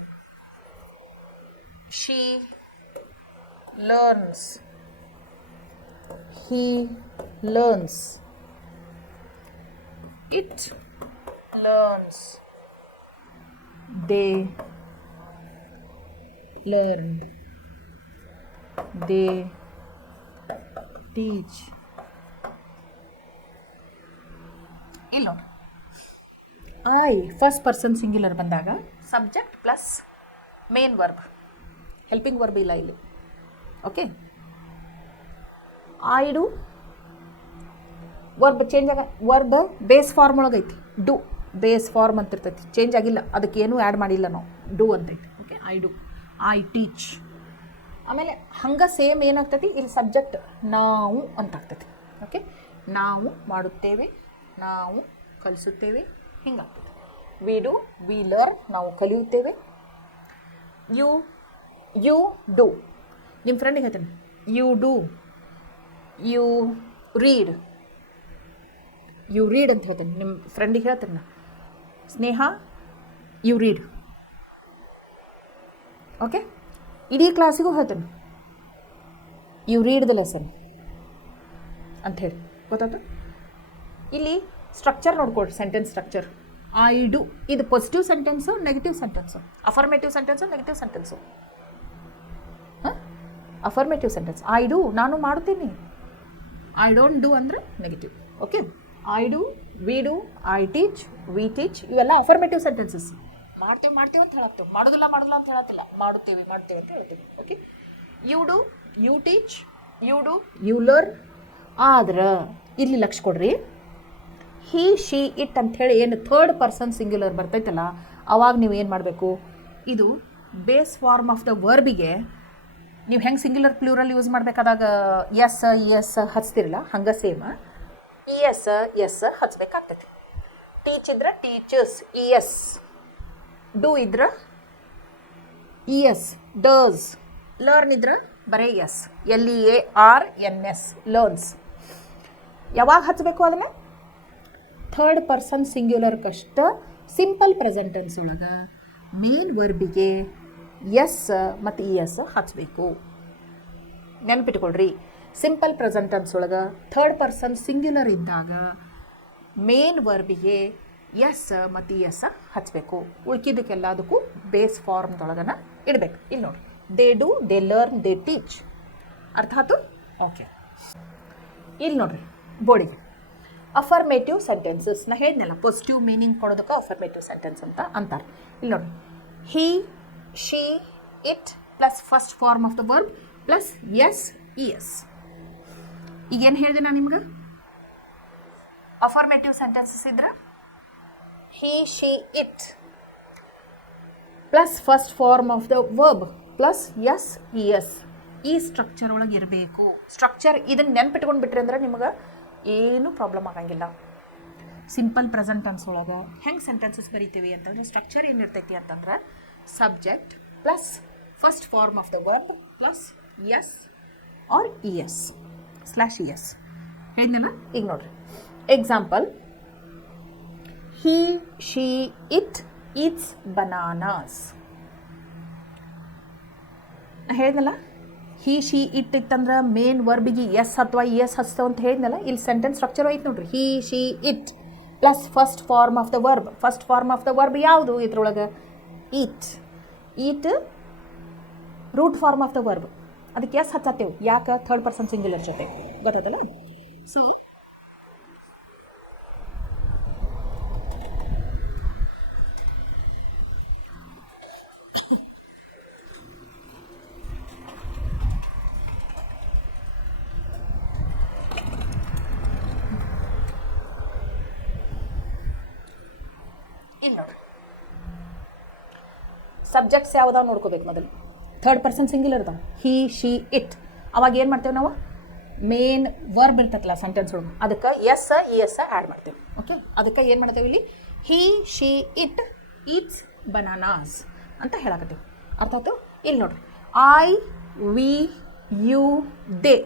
she learns, he learns, it learns, they learn, they teach. ಇಲ್ಲಿ ನೋಡಿ, ಐ ಫಸ್ಟ್ ಪರ್ಸನ್ ಸಿಂಗ್ಯುಲರ್ ಬಂದಾಗ subject plus main verb, helping verb ಇಲ್ಲ ಇಲ್ಲಿ. Okay, I do verb change verb base form ಒಳಗೆ ಐತಿ, do base form ಅಂತ ಇರ್ತೈತಿ, change ಆಗಿಲ್ಲ, ಅದಕ್ಕೆ ಏನೂ ಆ್ಯಡ್ ಮಾಡಿಲ್ಲ ನಾವು, ಡು ಅಂತೈತಿ. Okay, I do, I teach. ಆಮೇಲೆ ಹಂಗೆ ಸೇಮ್ ಏನಾಗ್ತೈತಿ ಇಲ್ಲಿ ಸಬ್ಜೆಕ್ಟ್ ನಾವು ಅಂತ ಆಗ್ತೈತಿ. ಓಕೆ, ನಾವು ಮಾಡುತ್ತೇವೆ, ನಾವು ಕಲಿಸುತ್ತೇವೆ, ಹಿಂಗಾಗ್ತದೆ. ವಿ ಡು, ವಿ ಲರ್ನ್, ನಾವು ಕಲಿಯುತ್ತೇವೆ. ಯು ಯು ಡು, ನಿಮ್ಮ ಫ್ರೆಂಡಿಗೆ ಹೇಳ್ತೇನೆ you do, you read, you read ಅಂತ ಹೇಳ್ತೇನೆ, ನಿಮ್ಮ ಫ್ರೆಂಡಿಗೆ ಹೇಳ್ತೇನೆ ನಾ, ಸ್ನೇಹ ಯು ರೀಡ್. ಓಕೆ, ಇಡೀ ಕ್ಲಾಸಿಗೂ ಹೇಳ್ತೇನೆ ಯು ರೀಡ್ ದ ಲೆಸನ್ ಅಂಥೇಳಿ. ಗೊತ್ತಾಯ್ತು? ಇಲ್ಲಿ ಸ್ಟ್ರಕ್ಚರ್ ನೋಡ್ಕೊಳ್ರಿ, ಸೆಂಟೆನ್ಸ್ ಸ್ಟ್ರಕ್ಚರ್. ಐ ಡು ಇದು positive sentence, negative sentence, affirmative sentence, negative sentence. ಹಾಂ, ಅಫರ್ಮೇಟಿವ್ ಸೆಂಟೆನ್ಸ್ ಐ ಡು, ನಾನು ಮಾಡ್ತೀನಿ. ಐ ಡೋಂಟ್ ಡೂ ಅಂದರೆ negative. Okay, I do, we do, I teach, we teach, ಇವೆಲ್ಲ ಅಫರ್ಮೇಟಿವ್ ಸೆಂಟೆನ್ಸಸ್. ಮಾಡ್ತೇವೆ ಅಂತ ಹೇಳತ್ತೇವೆ, ಮಾಡೋದಿಲ್ಲ ಅಂತ ಹೇಳತ್ತಿಲ್ಲ, ಮಾಡ್ತೇವೆ ಅಂತ ಹೇಳ್ತೀವಿ. Okay, you do, you teach, you do, you learn. ಆದ್ರೆ ಇಲ್ಲಿ ಲಕ್ಷ ಕೊಡ್ರಿ, ಹಿ ಶಿ ಇಟ್ ಅಂಥೇಳಿ ಏನು ಥರ್ಡ್ ಪರ್ಸನ್ ಸಿಂಗ್ಯುಲರ್ ಬರ್ತೈತಲ್ಲ, ಅವಾಗ ನೀವು ಏನು ಮಾಡಬೇಕು, ಇದು ಬೇಸ್ ಫಾರ್ಮ್ ಆಫ್ ದ ವರ್ಬಿಗೆ ನೀವು ಹೆಂಗೆ ಸಿಂಗ್ಯುಲರ್ ಪ್ಲೂರಲ್ ಯೂಸ್ ಮಾಡಬೇಕಾದಾಗ ಎಸ್ ಎಸ್ ಹಚ್ತಿರಲ್ಲ, ಹಂಗೆ ಸೇಮ್ ಇ ಎಸ್ ಎಸ್ ಹಚ್ಬೇಕಾಗ್ತೈತಿ. ಟೀಚ್ ಇದ್ರೆ ಟೀಚರ್ಸ್ ಇ ಎಸ್, ಡೂ ಇದ್ರೆ ಇ ಎಸ್ ಡಸ್, ಲರ್ನ್ ಇದ್ರೆ ಬರೀ ಎಸ್, LEARNS ಲರ್ನ್ಸ್. ಯಾವಾಗ ಹಚ್ಚಬೇಕು ಅದನ್ನು? ಥರ್ಡ್ ಪರ್ಸನ್ ಸಿಂಗ್ಯುಲರ್ಕಷ್ಟ ಸಿಂಪಲ್ ಪ್ರೆಸೆಂಟೆನ್ಸ್ ಒಳಗೆ ಮೇನ್ ವರ್ಬಿಗೆ ಎಸ್ ಮತ್ತು ಇ ಎಸ್ ಹಚ್ಚಬೇಕು. ನೆನಪಿಟ್ಕೊಳ್ರಿ, ಸಿಂಪಲ್ ಪ್ರೆಸೆಂಟೆನ್ಸ್ ಒಳಗೆ ಥರ್ಡ್ ಪರ್ಸನ್ ಸಿಂಗ್ಯುಲರ್ ಇದ್ದಾಗ ಮೇನ್ ವರ್ಬಿಗೆ ಎಸ್ ಮತ್ತು ಇ ಎಸ್ ಹಚ್ಚಬೇಕು. ಉಳ್ಕಿದ್ದಕ್ಕೆಲ್ಲದಕ್ಕೂ ಬೇಸ್ ಫಾರ್ಮ್ದೊಳಗನ ಇಡಬೇಕು. ಇಲ್ಲಿ ನೋಡಿ, they do, they learn, they teach. ಅರ್ಥ ಆಯ್ತು? ಓಕೆ, ಇಲ್ಲಿ ನೋಡ್ರಿ ಬೋರ್ಡಿಗೆ ಅಫರ್ಮೇಟಿವ್ ಸೆಂಟೆನ್ಸಸ್. ನಾ ಹೇಳಿದ್ನಲ್ಲ, ಪಾಸಿಟಿವ್ ಮೀನಿಂಗ್ ಕೊಡೋದಕ್ಕೆ ಅಫರ್ಮೇಟಿವ್ ಸೆಂಟೆನ್ಸ್ ಅಂತ ಅಂತಾರೆ. ಇಲ್ಲಿ ನೋಡಿ, he she it plus first form of the verb plus S E S. ಈಗೇನು ಹೇಳಿದೆ ನಾನು ನಿಮ್ಗೆ? ಅಫರ್ಮೇಟಿವ್ ಸೆಂಟೆನ್ಸಸ್ ಇದ್ರೆ he she it plus first form of the verb plus S E S. ಈ ಸ್ಟ್ರಕ್ಚರ್ ಒಳಗೆ ಇರಬೇಕು. ಸ್ಟ್ರಕ್ಚರ್ ಇದನ್ನು ನೆನ್ಪಿಟ್ಕೊಂಡು ಬಿಟ್ರಿ ಅಂದ್ರೆ ನಿಮಗೆ ಏನೂ ಪ್ರಾಬ್ಲಮ್ ಆಗಂಗಿಲ್ಲ. ಸಿಂಪಲ್ ಪ್ರೆಸೆಂಟ್ ಟೆನ್ಸ್ ಒಳಗೆ ಹೆಂಗೆ ಸೆಂಟೆನ್ಸಸ್ ಬರಿತೀವಿ ಅಂತಂದ್ರೆ ಸ್ಟ್ರಕ್ಚರ್ ಏನಿರ್ತೈತಿ ಅಂತಂದ್ರೆ subject plus first form of the verb plus S or E S slash E S. ಹೇಳಿದ್ನಲ್ಲ, ಈಗ ನೋಡ್ರಿ example, he she it eats bananas. ಹೇಳಿದ್ನಲ್ಲ, ಹಿ ಶಿ ಇಟ್ ಇತ್ತಂದ್ರೆ ಮೇನ್ ವರ್ಬಿಗೆ ಎಸ್ ಅಥವಾ ಇ ಎಸ್ ಹಚ್ತೇವೆ ಅಂತ ಹೇಳಿದ್ನಲ್ಲ. ಇಲ್ಲಿ ಸೆಂಟೆನ್ಸ್ ಸ್ಟ್ರಕ್ಚರ್ ಐತೆ ನೋಡ್ರಿ, he she it plus first form of the verb. First form of the verb ಯಾವುದು ಇದ್ರೊಳಗೆ? Eat. Eat root form of the verb, ಅದಕ್ಕೆ ಎಸ್ ಹಚ್ಚತ್ತೇವೆ. ಯಾಕೆ? ಥರ್ಡ್ ಪರ್ಸನ್ ಸಿಂಗ್ಯುಲರ್ ಜೊತೆ. ಗೊತ್ತಾಯ್ತಲ್ಲ? ಸೊ ಇಲ್ಲಿ ನೋಡ್ರಿ, ಸಬ್ಜೆಕ್ಟ್ಸ್ ಯಾವ್ದಾವ್ ನೋಡ್ಕೋಬೇಕು ಮೊದಲು. ಥರ್ಡ್ ಪರ್ಸನ್ ಸಿಂಗ್ಯುಲರ್ ಅದಾವ, ಹಿ ಶಿ ಇಟ್. ಅವಾಗ ಏನು ಮಾಡ್ತೇವೆ ನಾವು? ಮೇನ್ ವರ್ಬ್ ಇರ್ತೈತಲ್ಲ ಸೆಂಟೆನ್ಸ್ ಒಳಗೆ, ಅದಕ್ಕೆ ಎಸ್ ಇ ಎಸ್ ಆ್ಯಡ್ ಮಾಡ್ತೇವೆ. ಓಕೆ, ಅದಕ್ಕೆ ಏನು ಮಾಡ್ತೇವೆ ಇಲ್ಲಿ? He she it eats bananas ಅಂತ ಹೇಳಕತ್ತೀವಿ. ಅರ್ಥ ಆಯ್ತು? ಇಲ್ಲಿ ನೋಡ್ರಿ, I we you they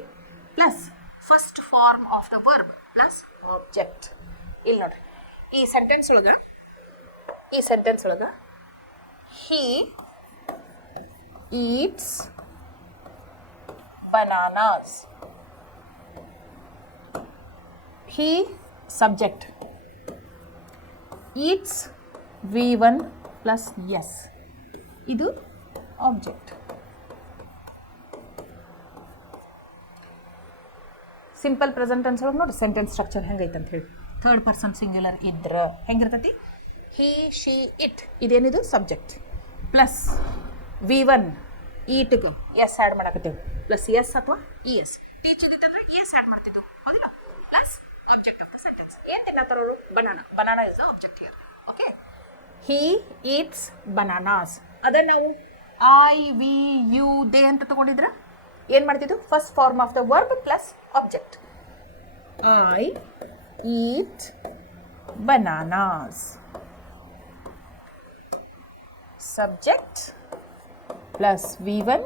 plus first form of the verb plus object. ಇಲ್ಲಿ ನೋಡ್ರಿ, ಈ ಸೆಂಟೆನ್ಸ್ ಒಳಗೆ he eats bananas. He subject, eats V1 plus yes. ಇದು ಆಬ್ಜೆಕ್ಟ್. ಸಿಂಪಲ್ ಪ್ರೆಸೆಂಟ್ ಟೆನ್ಸ್ ಒಳಗೆ ನೋಡಿ ಸೆಂಟೆನ್ಸ್ ಸ್ಟ್ರಕ್ಚರ್ ಹೆಂಗೈತೆ ಅಂತ ಹೇಳಿ. ಥರ್ಡ್ ಪರ್ಸನ್ ಸಿಂಗ್ಯುಲರ್ ಇದ್ರೆ ಹೆಂಗಿರ್ತೈತಿ ಹಿ ಶಿ ಇಟ್ ಇದೇನಿದು ಸಬ್ಜೆಕ್ಟ್ ಪ್ಲಸ್ V1 ಈಟ್ಗೆ ಎಸ್ ಆ್ಯಡ್ ಮಾಡಕತ್ತೀವಿ ಪ್ಲಸ್ ಎಸ್ ಅಥವಾ ಇ ಎಸ್ ಟೀಚ್ ಇದ್ದಿತ್ತಂದ್ರೆ ಇ ಎಸ್ ಆ್ಯಡ್ ಮಾಡ್ತಿದ್ದು ಹೌದಿಲ್ಲ plus object of the sentence ಏನು ತಿನ್ನತ್ತಾರವರು banana is the object here okay he eats bananas ಅದೇ ನಾವು ಐ ವಿ ಯು ದೇ ಅಂತ ತಗೊಂಡಿದ್ರೆ ಏನು ಮಾಡ್ತಿದ್ದು first form of the verb plus object I eat bananas subject plus V1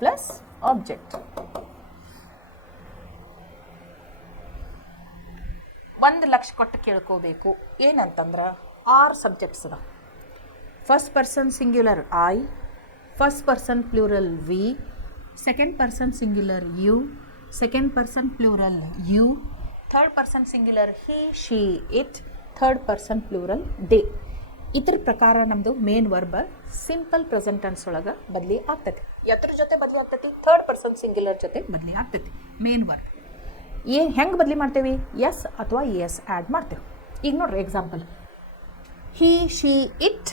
plus object. 1 lakh ಕೊಟ್ಟು ಕೇಳ್ಕೋಬೇಕು ಏನಂತಂದ್ರೆ 6 ಸಬ್ಜೆಕ್ಟ್ಸ್ ಅದ. First person singular I, first person plural we, second person singular you, second person plural you, third person singular he she it, third person plural they. ಇದ್ರ ಪ್ರಕಾರ ನಮ್ಮದು main verb simple present tense ಒಳಗೆ ಬದಲಿ ಆಗ್ತೈತಿ. ಎದ್ರ ಜೊತೆ ಬದಲಿ ಆಗ್ತೈತಿ? ಥರ್ಡ್ ಪರ್ಸನ್ ಸಿಂಗ್ಯುಲರ್ ಜೊತೆ ಬದಲಿ ಆಗ್ತೈತಿ ಮೇನ್ ವರ್ಬ್. ಹೆಂಗೆ ಬದಲಿ ಮಾಡ್ತೇವೆ? ಎಸ್ ಅಥವಾ ಎಸ್ ಆ್ಯಡ್ ಮಾಡ್ತೇವೆ. ಈಗ ನೋಡ್ರಿ example, he she it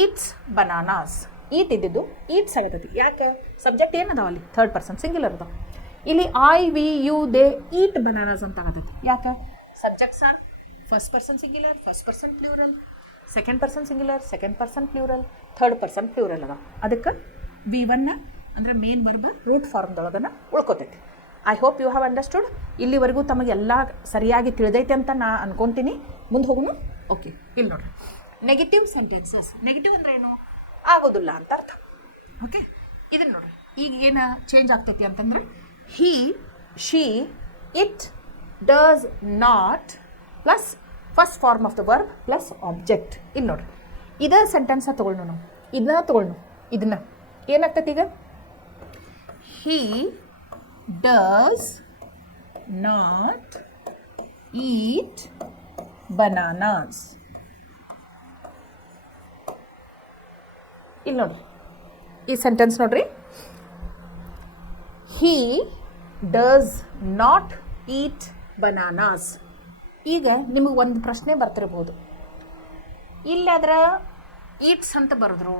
eats bananas. Eat ಇದ್ದಿದ್ದು ಈಟ್ಸ್ ಆಗತೈತಿ. ಯಾಕೆ? ಸಬ್ಜೆಕ್ಟ್ ಏನದಾವ ಅಲ್ಲಿ? ಥರ್ಡ್ ಪರ್ಸನ್ ಸಿಂಗ್ಯುಲರ್ ಅದಾವ. ಇಲ್ಲಿ I we you they eat bananas ಅಂತ ಆಗತೈತಿ. ಯಾಕೆ? Subjects are first person singular, first person plural, second person singular, second person plural, third person plural ಅದ. ಅದಕ್ಕೆ V1 ಅಂದರೆ ಮೇನ್ ವರ್ಬ ರೂಟ್ ಫಾರ್ಮ್ದೊಳಗನ ಉಳ್ಕೊತೈತಿ. I hope you have understood. ಇಲ್ಲಿವರೆಗೂ ತಮಗೆಲ್ಲ ಸರಿಯಾಗಿ ತಿಳಿದೈತೆ ಅಂತ ನಾ ಅನ್ಕೊತೀನಿ. ಮುಂದೆ ಹೋಗೋಣ. ಓಕೆ, ಇಲ್ಲಿ ನೋಡ್ರಿ, ನೆಗೆಟಿವ್ ಸೆಂಟೆನ್ಸಸ್. ನೆಗೆಟಿವ್ ಅಂದ್ರೆ ಏನು? ಆಗೋದಿಲ್ಲ ಅಂತ ಅರ್ಥ. ಓಕೆ, ಇದನ್ನು ನೋಡ್ರಿ, ಈಗ ಏನು ಚೇಂಜ್ ಆಗ್ತೈತಿ ಅಂತಂದ್ರೆ he she it does not plus first form of the verb plus object. ಇಲ್ಲಿ ನೋಡ್ರಿ, ಇದೇ ಸೆಂಟೆನ್ಸ ತೊಗೊಳ್ಳೋಣ ನಾವು. ಇದನ್ನ ತೊಗೊಳ್ಳೋಣ. ಇದನ್ನ ಏನಾಗ್ತೈತಿ ಈಗ? ಹಿ ಡಸ್ ನಾಟ್ ಈಟ್ ಬನಾನಾಸ್. ಇಲ್ಲಿ ನೋಡ್ರಿ, ಈ ಸೆಂಟೆನ್ಸ್ ನೋಡ್ರಿ, ಹಿ ಡಸ್ ನಾಟ್ ಈಟ್ ಬನಾನಾಸ್. ಈಗ ನಿಮಗೆ ಒಂದು ಪ್ರಶ್ನೆ ಬರ್ತಿರ್ಬೋದು, ಇಲ್ಲಾದ್ರೆ ಈಟ್ಸ್ ಅಂತ ಬರೆದ್ರು,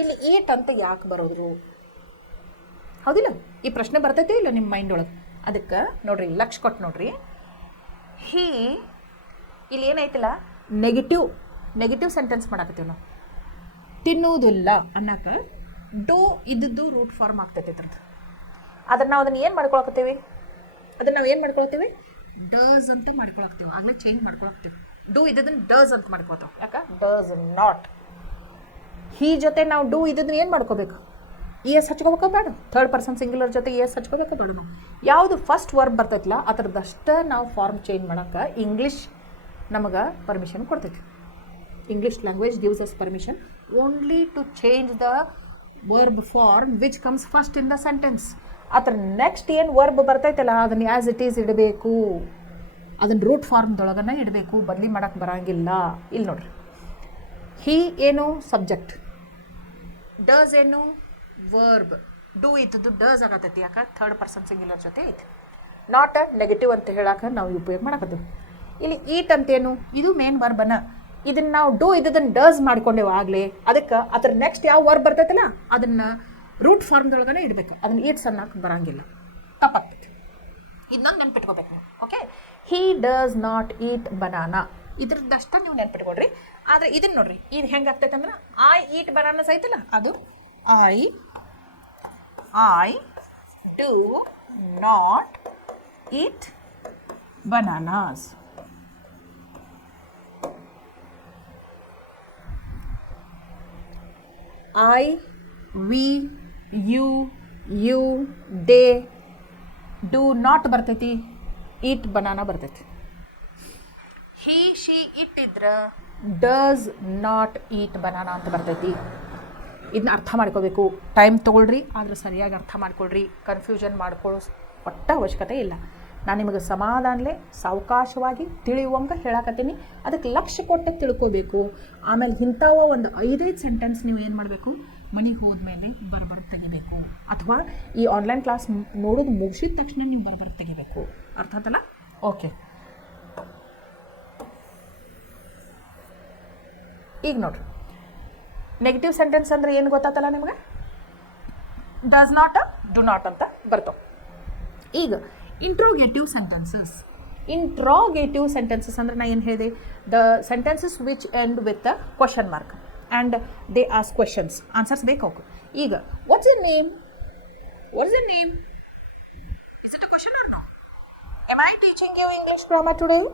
ಇಲ್ಲಿ ಈಟ್ ಅಂತ ಯಾಕೆ ಬರೋದ್ರು? ಹೌದಿಲ್ಲ? ಈ ಪ್ರಶ್ನೆ ಬರ್ತೈತೆ ಇಲ್ಲ ನಿಮ್ಮ ಮೈಂಡ್ ಒಳಗೆ? ಅದಕ್ಕೆ ನೋಡ್ರಿ, ಲಕ್ಷ ಕೊಟ್ಟು ನೋಡ್ರಿ, ಹಿ ಇಲ್ಲಿ ಏನೈತಿಲ್ಲ ನೆಗೆಟಿವ್ ಸೆಂಟೆನ್ಸ್ ಮಾಡಕತ್ತೀವಿ ನಾವು. ತಿನ್ನುವುದಿಲ್ಲ ಅನ್ನಕ್ಕೆ ಡೋ ಇದ್ದದ್ದು ರೂಟ್ ಫಾರ್ಮ್ ಆಗ್ತೈತೆ ಅದ್ರದ್ದು. ಅದನ್ನು ನಾವು ಏನು ಮಾಡ್ಕೊಳಕತ್ತೀವಿ? ಡಸ್ ಅಂತ ಮಾಡ್ಕೊಳಕ್ತೀವಿ. ಆಗಲೇ ಚೇಂಜ್ ಮಾಡ್ಕೊಳಕ್ತೀವಿ. ಡೂ ಇದ್ದದನ್ನು ಡಸ್ ಅಂತ ಮಾಡ್ಕೊಳ್ತೇವೆ. ಯಾಕೆ? Does not. ಹಿ ಜೊತೆ ನಾವು ಡೂ ಇದ್ದದನ್ನ ಏನು ಮಾಡ್ಕೋಬೇಕು? ಇ ಎಸ್ ಹಚ್ಕೋಬೇಕ ಬೇಡ? ಥರ್ಡ್ ಪರ್ಸನ್ ಸಿಂಗ್ಯುಲರ್ ಜೊತೆ ಇ ಎಸ್ ಹಚ್ಕೋಬೇಕ ಬೇಡ? ನಾವು ಯಾವುದು ಫಸ್ಟ್ ವರ್ಬ್ ಬರ್ತೈತಿಲ್ಲ ಅದರದಷ್ಟೇ ನಾವು ಫಾರ್ಮ್ ಚೇಂಜ್ ಮಾಡೋಕ್ಕೆ ಇಂಗ್ಲೀಷ್ ನಮಗೆ ಪರ್ಮಿಷನ್ ಕೊಡ್ತೈತಿ. English language gives us permission only to change the verb form which comes first in the sentence. ಅದ್ರ ನೆಕ್ಸ್ಟ್ ಏನು ವರ್ಬ್ ಬರ್ತೈತಲ್ಲ ಅದನ್ನು ಆ್ಯಸ್ ಇಟ್ ಈಸ್ ಇಡಬೇಕು. ಅದನ್ನು ರೂಟ್ ಫಾರ್ಮ್ದೊಳಗನೆ ಇಡಬೇಕು, ಬದಲಿ ಮಾಡೋಕ್ಕೆ ಬರೋಂಗಿಲ್ಲ. ಇಲ್ಲಿ ನೋಡ್ರಿ, ಹಿ ಏನು? ಸಬ್ಜೆಕ್ಟ್. ಡಸ್ ಏನು? ವರ್ಬ್. ಡೂ ಇದ್ದದ್ದು ಡಸ್ ಆಗತೈತಿ. ಯಾಕೆ? ಥರ್ಡ್ ಪರ್ಸನ್ ಸಿಂಗ್ಯುಲರ್ ಜೊತೆ ಐತಿ. ನಾಟ್ ನೆಗೆಟಿವ್ ಅಂತ ಹೇಳಕ್ಕೆ ನಾವು ಉಪಯೋಗ ಮಾಡಕತ್ತೀವಿ. ಇಲ್ಲಿ ಈಟ್ ಅಂತೇನು? ಇದು ಮೇನ್ ವರ್ಬನ. ಇದನ್ನು ನಾವು ಡೂ ಇದ್ದದನ್ನು ಡಸ್ ಮಾಡ್ಕೊಂಡೇವು ಆಗಲೇ. ಅದಕ್ಕೆ ಅದ್ರ ನೆಕ್ಸ್ಟ್ ಯಾವ ವರ್ಬ್ ಬರ್ತೈತಲ್ಲ ಅದನ್ನು ರೂಟ್ ಫಾರ್ಮ್ದೊಳಗನೆ ಇಡಬೇಕು. ಅದನ್ನು ಈಟ್ಸ್ ಅನ್ನೋಕೆ ಬರೋಂಗಿಲ್ಲ, ತಪ್ಪಾಗ್ತೈತಿ. ಇದನ್ನೊಂದು ನೆನ್ಪಿಟ್ಕೋಬೇಕು ನೀವು. Okay, he does not eat banana. ಇದ್ರದ್ದಷ್ಟ ನೀವು ನೆನ್ಪಿಟ್ಕೊಡ್ರಿ. ಆದರೆ ಇದನ್ನು ನೋಡ್ರಿ, ಇದು ಹೆಂಗೆ ಆಗ್ತೈತೆ ಅಂದ್ರೆ ಐ ಈಟ್ ಬನಾನಾಸ್ ಐತಲ್ಲ, ಅದು I do not eat bananas. I we you they do not ಬರ್ತೈತಿ, ಈಟ್ ಬನಾನಾ ಬರ್ತೈತಿ. ಹಿ ಶಿ ಇಟ್ ಇದ್ರೆ ಡಸ್ ನಾಟ್ ಈಟ್ ಬನಾನಾ ಅಂತ ಬರ್ತೈತಿ. ಇದನ್ನ ಅರ್ಥ ಮಾಡ್ಕೋಬೇಕು. ಟೈಮ್ ತೊಗೊಳ್ರಿ, ಆದರೆ ಸರಿಯಾಗಿ ಅರ್ಥ ಮಾಡ್ಕೊಳ್ರಿ. ಕನ್ಫ್ಯೂಷನ್ ಮಾಡ್ಕೊಳ್ಳೋ ಒಟ್ಟ ಅವಶ್ಯಕತೆ ಇಲ್ಲ. ನಾನು ನಿಮಗೆ ಸಮಾಧಾನಲೇ ಸಾವಕಾಶವಾಗಿ ತಿಳಿಯುವಂಗೆ ಹೇಳಕತ್ತೀನಿ. ಅದಕ್ಕೆ ಲಕ್ಷ್ಯ ಕೊಟ್ಟೆ ತಿಳ್ಕೋಬೇಕು. ಆಮೇಲೆ ಇಂಥವ ಒಂದು 5 ಸೆಂಟೆನ್ಸ್ ನೀವು ಏನು ಮಾಡಬೇಕು? ಮನೆಗೆ ಹೋದ್ಮೇಲೆ ಬರಬರ್ ತೆಗಿಬೇಕು, ಅಥವಾ ಈ ಆನ್ಲೈನ್ ಕ್ಲಾಸ್ ನೋಡೋದು ಮುಗಿಸಿದ ತಕ್ಷಣ ನೀವು ಬರಬರ್ ತೆಗಿಬೇಕು. ಅರ್ಥ ಆಯ್ತಲ್ಲ? ಓಕೆ. ಈಗ ನೋಡ್ರಿ, ನೆಗೆಟಿವ್ ಸೆಂಟೆನ್ಸ್ ಅಂದ್ರೆ ಏನು ಗೊತ್ತಾತಲ್ಲ ನಿಮಗೆ? ಡಸ್ ನಾಟ್, ಡು ನಾಟ್ ಅಂತ ಬರ್ತಾವೆ. ಈಗ ಇಂಟ್ರೋಗೇಟಿವ್ ಸೆಂಟೆನ್ಸಸ್ ಅಂದ್ರೆ ನಾ ಏನು ಹೇಳಿದೆ? The sentences which end with a question mark and they ask questions, answers ಬೇಕು ಅವಕ್ಕೆ. ಈಗ what's your name? Is it a question or no? Am I teaching you English grammar today?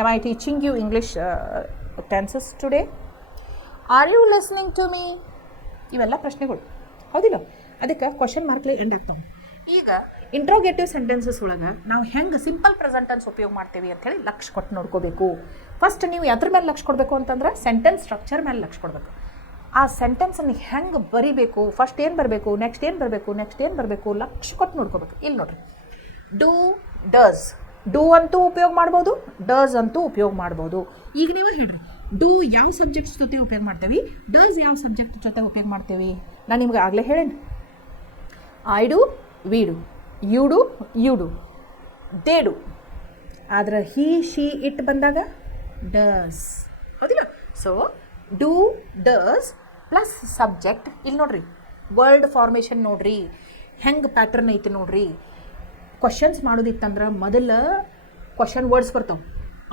Am I teaching you English tenses today? Are you listening to me? ಇವೆಲ್ಲ ಪ್ರಶ್ನೆಗಳು ಹೌದಿಲ್ಲ? ಅದಕ್ಕೆ question ಮಾರ್ಕ್ಲಿ end ಆಗ್ತಾವೆ. ಈಗ interrogative sentences ಒಳಗೆ ನಾವು ಹೆಂಗೆ simple present tense ಉಪಯೋಗ ಮಾಡ್ತೀವಿ ಅಂಥೇಳಿ ಲಕ್ಷ ಕೊಟ್ಟು ನೋಡ್ಕೋಬೇಕು. ಫಸ್ಟ್ ನೀವು ಯಾವ್ದ್ರ ಮೇಲೆ ಲಕ್ಷ ಕೊಡಬೇಕು ಅಂತಂದ್ರೆ ಸೆಂಟೆನ್ಸ್ ಸ್ಟ್ರಕ್ಚರ್ ಮೇಲೆ ಲಕ್ಷ ಕೊಡಬೇಕು. ಆ ಸೆಂಟೆನ್ಸನ್ನು ಹೆಂಗೆ ಬರಿಬೇಕು, ಫಸ್ಟ್ ಏನು ಬರಬೇಕು, ನೆಕ್ಸ್ಟ್ ಏನು ಬರಬೇಕು ಲಕ್ಷ ಕೊಟ್ಟು ನೋಡ್ಕೋಬೇಕು. ಇಲ್ಲಿ ನೋಡ್ರಿ, ಡೂ, ಡಸ್, ಡೂ ಅಂತೂ ಉಪಯೋಗ ಮಾಡ್ಬೋದು, ಡಸ್ ಅಂತೂ ಉಪಯೋಗ ಮಾಡ್ಬೋದು. ಈಗ ನೀವು ಹೇಳ್ರಿ, ಡೂ ಯಾವ ಸಬ್ಜೆಕ್ಟ್ಸ್ ಜೊತೆ ಉಪಯೋಗ ಮಾಡ್ತೇವೆ, ಡಸ್ ಯಾವ ಸಬ್ಜೆಕ್ಟ್ ಜೊತೆ ಉಪಯೋಗ ಮಾಡ್ತೇವೆ? ನಾನು ನಿಮ್ಗೆ ಆಗಲೇ ಹೇಳೇನಿ, I do, we do, you do, they do. ಆದ್ರೆ ಹಿ, ಶಿ, ಇಟ್ ಬಂದಾಗ ಡಸ್, ಹೌದಿಲ್ಲ? So do, does plus subject. ಇಲ್ಲಿ ನೋಡ್ರಿ, ವರ್ಡ್ ಫಾರ್ಮೇಷನ್ ನೋಡ್ರಿ ಹೆಂಗೆ ಪ್ಯಾಟರ್ನ್ ಐತಿ ನೋಡ್ರಿ. ಕ್ವಶನ್ಸ್ ಮಾಡೋದಿತ್ತಂದ್ರೆ ಮೊದಲು ಕ್ವಶನ್ ವರ್ಡ್ಸ್ ಬರ್ತಾವೆ,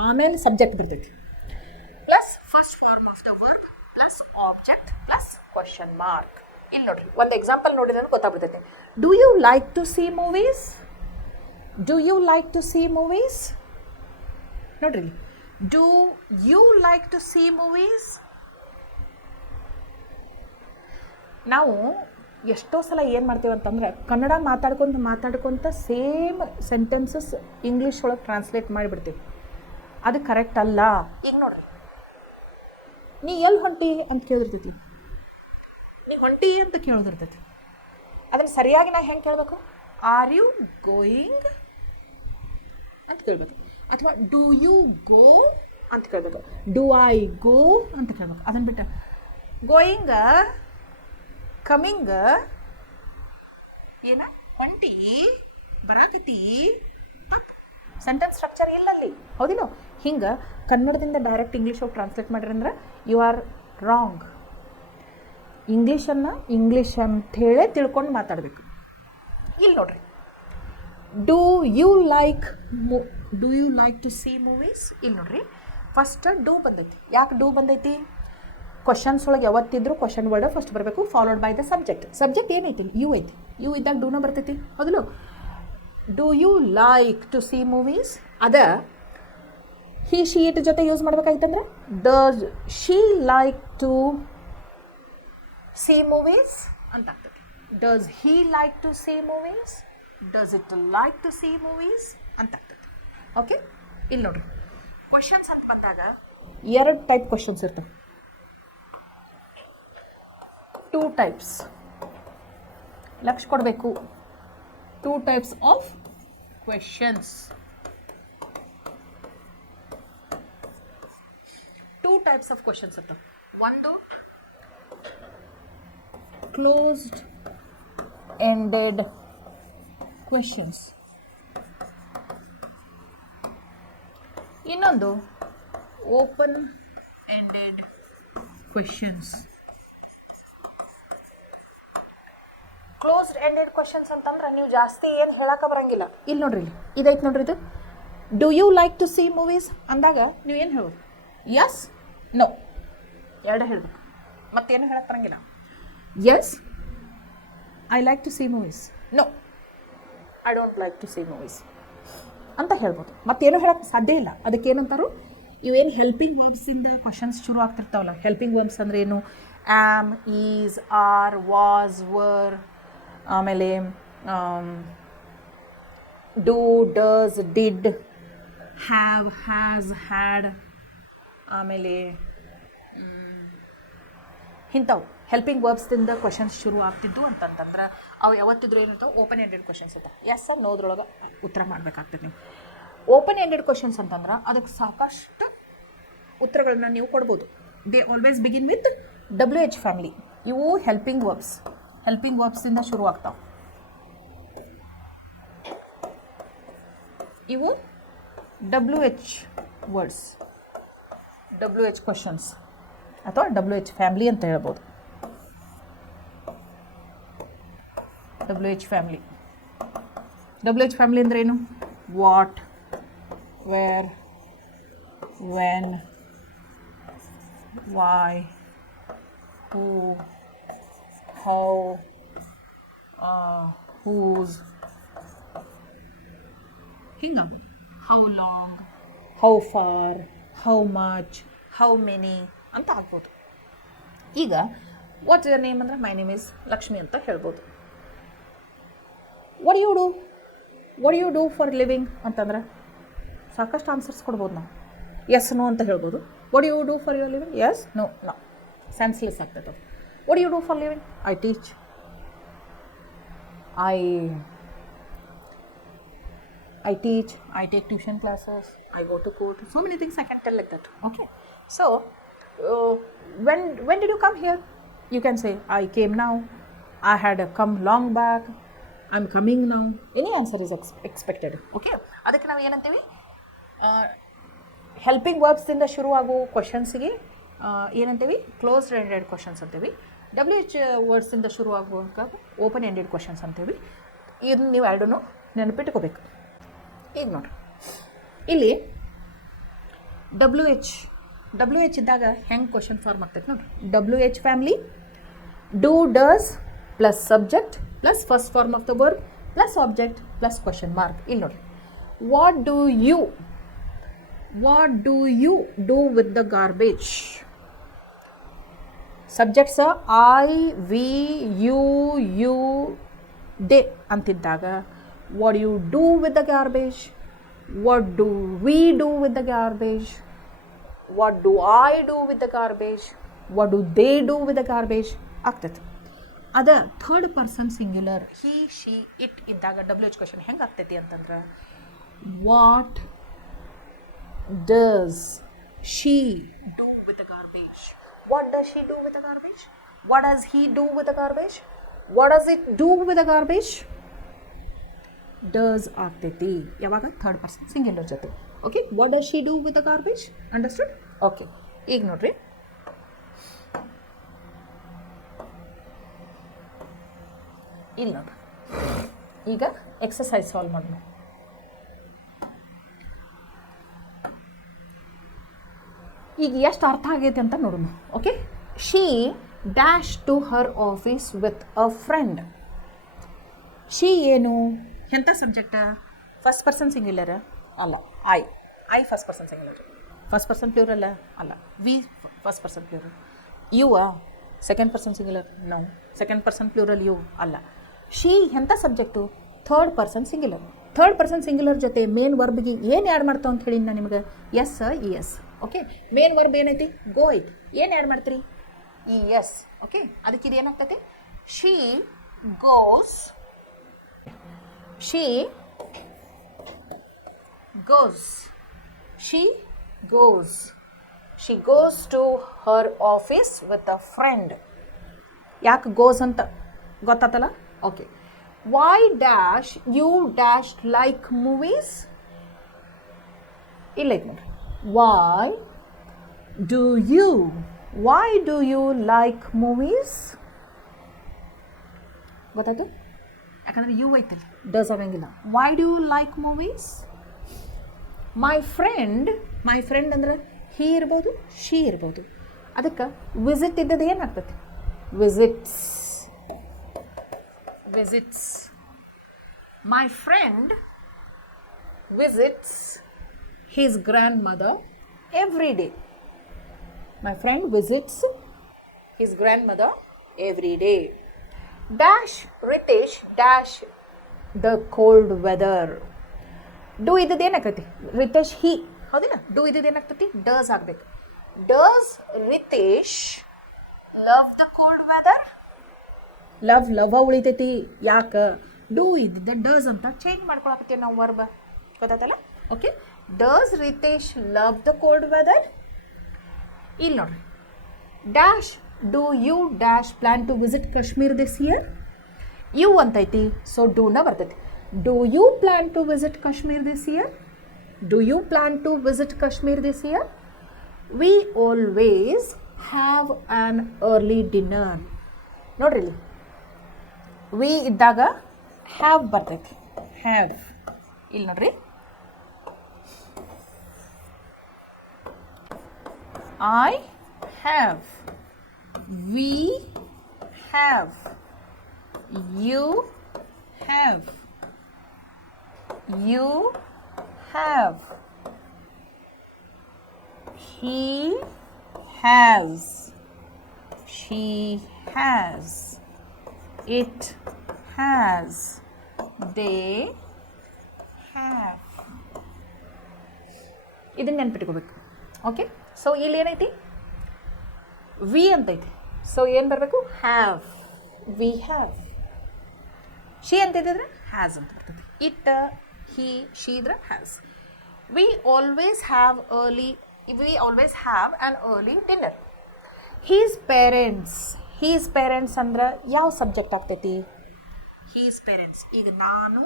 ಆಮೇಲೆ ಸಬ್ಜೆಕ್ಟ್ ಬರ್ತೈತಿ, plus first form of the verb plus object plus question mark. ಇಲ್ಲಿ ನೋಡ್ರಿ, ಒಂದು ಎಕ್ಸಾಂಪಲ್ ನೋಡಿದ್ರೆ ಗೊತ್ತಾಗ್ಬಿಡ್ತೈತೆ. Do you like to see movies? ನೋಡ್ರಿ, do you like to see movies? ನಾವು ಎಷ್ಟೋ ಸಲ ಏನು ಮಾಡ್ತೀವಿ ಅಂತಂದ್ರೆ ಕನ್ನಡ ಮಾತಾಡ್ಕೊತ ಸೇಮ್ ಸೆಂಟೆನ್ಸಸ್ ಇಂಗ್ಲೀಷ್ ಒಳಗೆ ಟ್ರಾನ್ಸ್ಲೇಟ್ ಮಾಡಿಬಿಡ್ತೀವಿ. ಅದು ಕರೆಕ್ಟ್ ಅಲ್ಲ. ಈಗ ನೋಡ್ರಿ, ನೀ ಎಲ್ಲಿ ಹೊಂಟಿ ಅಂತ ಕೇಳಿರ್ತೈತಿ, ನೀ ಹೊಂಟಿ ಅಂತ ಕೇಳೋದಿರ್ತೈತಿ. ಅದನ್ನು ಸರಿಯಾಗಿ ನಾ ಹೆಂಗೆ ಕೇಳಬೇಕು? ಆರ್ ಯು ಗೋಯಿಂಗ್ ಅಂತ ಕೇಳಬೇಕು, ಅಥವಾ ಡೂ ಯು ಗೋ ಅಂತ ಕೇಳಬೇಕು, ಡು ಐ ಗೋ ಅಂತ ಕೇಳಬೇಕು. ಅದನ್ನು ಬಿಟ್ಟು ಗೋಯಿಂಗ, ಕಮಿಂಗ್, ಏನ ಹೊಂಟಿ, ಬರಾಕತಿ, ಸೆಂಟೆನ್ಸ್ ಸ್ಟ್ರಕ್ಚರ್ ಇಲ್ಲಲ್ಲಿ, ಹೌದಿಲ್ಲ? ಹಿಂಗೆ ಕನ್ನಡದಿಂದ ಡೈರೆಕ್ಟ್ ಇಂಗ್ಲೀಷ್ ಟ್ರಾನ್ಸ್ಲೇಟ್ ಮಾಡಿರಂದ್ರೆ ಯು ಆರ್ ರಾಂಗ್. ಇಂಗ್ಲೀಷನ್ನು ಇಂಗ್ಲೀಷ್ ಅಂಥೇಳೇ ತಿಳ್ಕೊಂಡು ಮಾತಾಡಬೇಕು. ಇಲ್ಲಿ ನೋಡ್ರಿ, do you like to see movies? ಇಲ್ಲಿ ನೋಡ್ರಿ, ಫಸ್ಟ್ ಡೂ ಬಂದೈತಿ. ಯಾಕೆ ಡೂ ಬಂದೈತಿ? ಕ್ವಶನ್ಸ್ ಒಳಗೆ ಯಾವತ್ತಿದ್ರು ಕ್ವಶನ್ ವರ್ಡ್ ಫಸ್ಟ್ ಬರಬೇಕು, ಫಾಲೋಡ್ ಬೈ ದ ಸಬ್ಜೆಕ್ಟ್ ಏನೈತಿ? ಯು ಐತಿ. ಯು ಇದ್ದಾಗ ಡೂನ ಬರ್ತೈತಿ, ಹೌದಲ್ಲ? Do you like to see movies ಅದ ಹಿ, ಶಿ, ಇಟ್ ಜೊತೆ ಯೂಸ್ ಮಾಡ್ಬೇಕಾಗಿತ್ತಂದ್ರೆ does she like to see movies ಅಂತ ಆಗ್ತದೆ. Does he like to see movies, does it like to see movies ಅಂತ ಆಗ್ತದೆ. ಓಕೆ, ಇಲ್ಲಿ ನೋಡ್ರಿ, ಕ್ವಶನ್ಸ್ ಅಂತ ಬಂದಾಗ 2 ಟೈಪ್ ಕ್ವಶನ್ಸ್ ಇರ್ತವೆ. 2 ಟೈಪ್ಸ್ ಲಕ್ಷ ಕೊಡಬೇಕು. 2 types of questions. 2 types of questions ಇರ್ತವೆ. ಒಂದು ಕ್ಲೋಸ್ಡ್ ಎಂಡೆಡ್ ಕ್ವೆಶನ್ಸ್, ಇನ್ನೊಂದು open ended questions. Closed ended questions ಅಂತಂದ್ರೆ ನೀವು ಜಾಸ್ತಿ ಏನು ಹೇಳಕ್ಕೆ ಬರಂಗಿಲ್ಲ. ಇಲ್ಲಿ ನೋಡ್ರಿ, ಇದೈತೆ ನೋಡ್ರಿ, ಇದು do you like to see movies ಅಂದಾಗ ನೀವು ಏನು ಹೇಳ್ಬೋದು? ಯಸ್, ನೋ, 2 ಹೇಳ್ಬೇಕು, ಮತ್ತೇನು ಹೇಳಕ್ಕೆ ಬರಂಗಿಲ್ಲ. Yes, I like to see movies, no, I don't like to see movies ಅಂತ ಹೇಳ್ಬೋದು. ಮತ್ತೇನು ಹೇಳಕ್ಕೆ ಸಾಧ್ಯ ಇಲ್ಲ. ಅದಕ್ಕೇನಂತಾರು, ಇವೇನು ಹೆಲ್ಪಿಂಗ್ ವರ್ಬ್ಸಿಂದ ಕ್ವಶನ್ಸ್ ಶುರು ಆಗ್ತಿರ್ತಾವಲ್ಲ. ಹೆಲ್ಪಿಂಗ್ ವರ್ಬ್ಸ್ ಅಂದ್ರೆ ಏನು? Am, is, are, was, were, ಆಮೇಲೆ do, does, did, have, has, had, ಆಮೇಲೆ ಇಂಥವು ಹೆಲ್ಪಿಂಗ್ ವರ್ಬ್ಸ್ದಿಂದ ಕ್ವಶನ್ಸ್ ಶುರು ಆಗ್ತಿದ್ದು ಅಂತಂತಂದ್ರೆ ಅವು ಯಾವತ್ತಿದ್ರು ಏನಿರ್ತಾವೆ? ಓಪನ್ ಎಂಡೆಡ್ ಕ್ವಶನ್ಸ್ ಇರ್ತಾವೆ. ಎಸ್ ಸರ್ ನೋದ್ರೊಳಗೆ ಉತ್ತರ ಮಾಡಬೇಕಾಗ್ತದೆ ನೀವು. ಓಪನ್ ಎಂಡೆಡ್ ಕ್ವಶನ್ಸ್ ಅಂತಂದ್ರೆ ಅದಕ್ಕೆ ಸಾಕಷ್ಟು ಉತ್ತರಗಳನ್ನ ನೀವು ಕೊಡ್ಬೋದು. They always begin with WH family. ಇವು ಹೆಲ್ಪಿಂಗ್ ವರ್ಬ್ಸಿಂದ ಶುರು ಆಗ್ತಾವೆ. ಇವು WH ವರ್ಡ್ಸ್, WH ಕ್ವಶನ್ಸ್. ಅಥವಾ WH ಫ್ಯಾಮಿಲಿ ಅಂತ ಹೇಳ್ಬೋದು. WH family. WH ಫ್ಯಾಮಿಲಿ ಅಂದ್ರೆ ಏನು? What, where, when, why, who, how, whose, ಹಿಂಗ how long, how far, how much, how many ಅಂತ ಆಗ್ಬೋದು. ಈಗ ವಾಟ್ಸ್ ಯುವರ್ ನೇಮ್ ಅಂದರೆ ಮೈ ನೇಮ್ ಈಸ್ ಲಕ್ಷ್ಮಿ ಅಂತ ಹೇಳ್ಬೋದು. What you do, what you do for living ಅಂತಂದ್ರೆ ಸಾಕಷ್ಟು ಆನ್ಸರ್ಸ್ ಕೊಡ್ಬೋದು ನಾವು. ಎಸ್ ನೋ ಅಂತ ಹೇಳ್ಬೋದು. What you do for your living? Yes no no, senseless ಆಗ್ತದೆ. What you do for living? I teach, I teach, I take tuition classes, I go to court. So many things I can tell like that. Okay. So, when did you come here? You can say, I came now. I had come long back. I'm coming now. Any answer is expected. Okay. ಅದಕ್ಕೆ ನಾವು ಏನಂತೀವಿ? Helping ವರ್ಬ್ಸಿಂದ ಶುರು ಆಗೋ ಕ್ವಶನ್ಸಿಗೆ ಏನಂತೀವಿ? Closed ended questions ಅಂತೀವಿ. WH ವರ್ಡ್ಸಿಂದ ಶುರು ಆಗುವಾಗ ಓಪನ್ ಎಂಡೆಡ್ ಕ್ವಶನ್ಸ್ ಅಂತೀವಿ. ಇದನ್ನು ನೀವು ಎರಡನ್ನೂ ನೆನಪಿಟ್ಕೋಬೇಕು. ಈಗ ನೋಡ್ರಿ, ಇಲ್ಲಿ WH ಇದ್ದಾಗ ಹೆಂಗೆ ಕ್ವಶನ್ ಫಾರ್ಮ್ ಆಗ್ತೈತೆ ನೋಡ್ರಿ. WH family, do, does plus subject plus first form of the verb plus object plus question mark. ಇಲ್ಲಿ ನೋಡ್ರಿ, what do you do with the garbage? Subjects I, we, you, they ಅಂತಿದ್ದಾಗ what do you do with the garbage? What do we do with the garbage? What do I do with the garbage? What do they do with the garbage? ಆಗ್ತೈತೆ. ಅದ third person singular he, she, it ಇದ್ದಾಗ WH question ಹೆಂಗೆ ಆಗ್ತೈತಿ ಅಂತಂದ್ರೆ, what does she do with the garbage? What does she do with the garbage? What does he do with the garbage? What does it do with the garbage? Does ಆಗ್ತೈತಿ ಯಾವಾಗ? Third person singular ಜೊತೆ. Okay. What does she do with the garbage? Understood? Okay. ಈಗ ನೋಡ್ರಿ, ಇಲ್ಲಿ ನೋಡ್ರಿ, ಈಗ exercise solve ಮಾಡೋಣ. ಈಗ ಎಷ್ಟು ಅರ್ಥ ಆಗೈತೆ ಅಂತ ನೋಡೋಣ. Okay. She dash to her office with a friend. She ಏನು? ಎಂಥ ಸಬ್ಜೆಕ್ಟ? ಫಸ್ಟ್ ಪರ್ಸನ್ ಸಿಂಗ್ಯುಲರ್ ಅಲ್ಲ. I first person singular. First person plural ಅಲ್ಲ. We first person plural. You second person singular? No. Second person plural you ಅಲ್ಲ. She ಎಂಥ subject? Third person singular. Third person singular ಜೊತೆ main ವರ್ಬ್ಗೆ ಏನು add ಮಾಡ್ತಾವ ಅಂತ ಹೇಳಿ ನಾನು ನಿಮಗೆ? S, E S. Okay. Main verb ಏನೈತಿ? ಗೋ ಐತಿ. ಏನು ಆ್ಯಡ್ ಮಾಡ್ತೀರಿ? E S. ಓಕೆ. ಅದಕ್ಕೆ ಇದು ಏನಾಗ್ತೈತಿ? She goes, she goes, she goes to her office with a friend. ಯಾಕೆ ಗೋಸ್ ಅಂತ ಗೊತ್ತಾತಲ್ಲ? Okay. Why dash you dash like movies? ಇಲ್ಲ ಐತೆ ನೋಡ್ರಿ. Why do you like movies? ಗೊತ್ತಾಯ್ತು? ಯಾಕಂದ್ರೆ ಯು ಐತಲ್ಲ, ಡಸ್ ಆಗಂಗಿಲ್ಲ. Why do you like movies? My friend ಅಂದ್ರೆ ಹಿ ಇರ್ಬೋದು, ಶಿ ಇರ್ಬೋದು. ಅದಕ್ಕೆ ವಿಸಿಟ್ ಇದ್ದದ್ದು ಏನಾಗ್ತದೆ? Visits. My friend visits his grandmother every day. My friend visits his grandmother every day. Dash Ritesh dash the cold weather. Do ಇದ್ದದ್ದು ಏನಾಗ್ತೈತಿ? ರಿತೇಶ್ ಹಿ, ಹೌದಿಲ್ಲ? Do ಇದ್ದದ್ದು ಏನಾಗ್ತೈತಿ? ಡಸ್ ಆಗ್ಬೇಕು. Does Ritesh love the cold weather? Love ಉಳಿತೈತಿ. ಯಾಕೆ? Do ಇದ್ದಿದ್ದ does ಅಂತ ಚೇಂಜ್ ಮಾಡ್ಕೊಳಕತ್ತೀವಿ ನಾವು ವರ್ಬ. ಗೊತ್ತಾಯ್ತಲ್ಲ? Okay. Does Ritesh love the cold weather? ಇಲ್ಲಿ ನೋಡ್ರಿ, dash do you dash plan to visit Kashmir this year? You ಅಂತೈತಿ, ಸೊ ಡೂನ ಬರ್ತೈತಿ. Do you plan to visit Kashmir this year? We always have an early dinner. ನೋಡ್ರಿ ಇಲ್ಲಿ we ಇದ್ದಾಗ have ಬರ್ತೈತಿ. Have ಇಲ್ಲಿ ನೋಡ್ರಿ I have, we have, you have, you have, he has, she has, it has, they have. ಇದನ್ನ ನೆನ್ಪಿಟ್ಕೋಬೇಕು. Okay, so ಇಲ್ಲಿ ಏನೈತಿ V ಅಂತೈತಿ. ಸೊ ಏನು ಬರಬೇಕು ಹ್ಯಾವ್, ವಿ ಹ್ಯಾವ್. ಶಿ ಅಂತಿದ್ರೆ ಹ್ಯಾಸ್ ಅಂತ ಬರ್ತೈತಿ. ಇಟ್, he, she ಇದ್ರೆ has. we always have an early dinner. his parents ಅಂದ್ರೆ ಯಾವ ಸಬ್ಜೆಕ್ಟ್ ಆಗ್ತೈತಿ? his parents. ಈಗ ನಾನು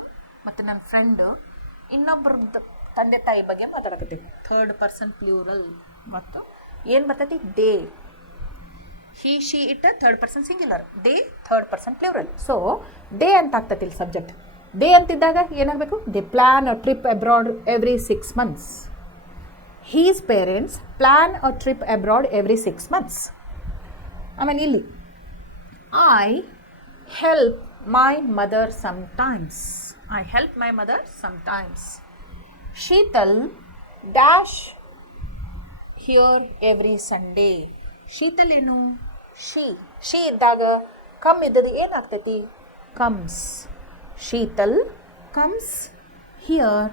ಮತ್ತು ನನ್ನ ಫ್ರೆಂಡ್ ಇನ್ನೊಬ್ಬರದ್ದು ತಂದೆ ತಾಯಿ ಬಗ್ಗೆ ಮಾತಾಡಕತ್ತೀವಿ. ಥರ್ಡ್ ಪರ್ಸನ್ ಪ್ಲೂರಲ್ ಮತ್ತು ಏನು ಬರ್ತೈತಿ they. he, she, it third person singular, they third person plural. So they ಅಂತ ಆಗ್ತೈತಿ ಇಲ್ಲಿ ಸಬ್ಜೆಕ್ಟ್. ದೇ ಅಂತಿದ್ದಾಗ ಏನಾಗಬೇಕು? They plan a trip abroad every 6 months. His parents plan a trip abroad every 6 months. ಆಮೇಲೆ ಇಲ್ಲಿ I help my mother sometimes. I help my mother sometimes. Sheetal dash here every Sunday. Sheetal ಏನು? She ಇದ್ದಾಗ come ಇದ್ದದ್ದು ಏನಾಗ್ತೈತಿ? Comes. Sheetal comes here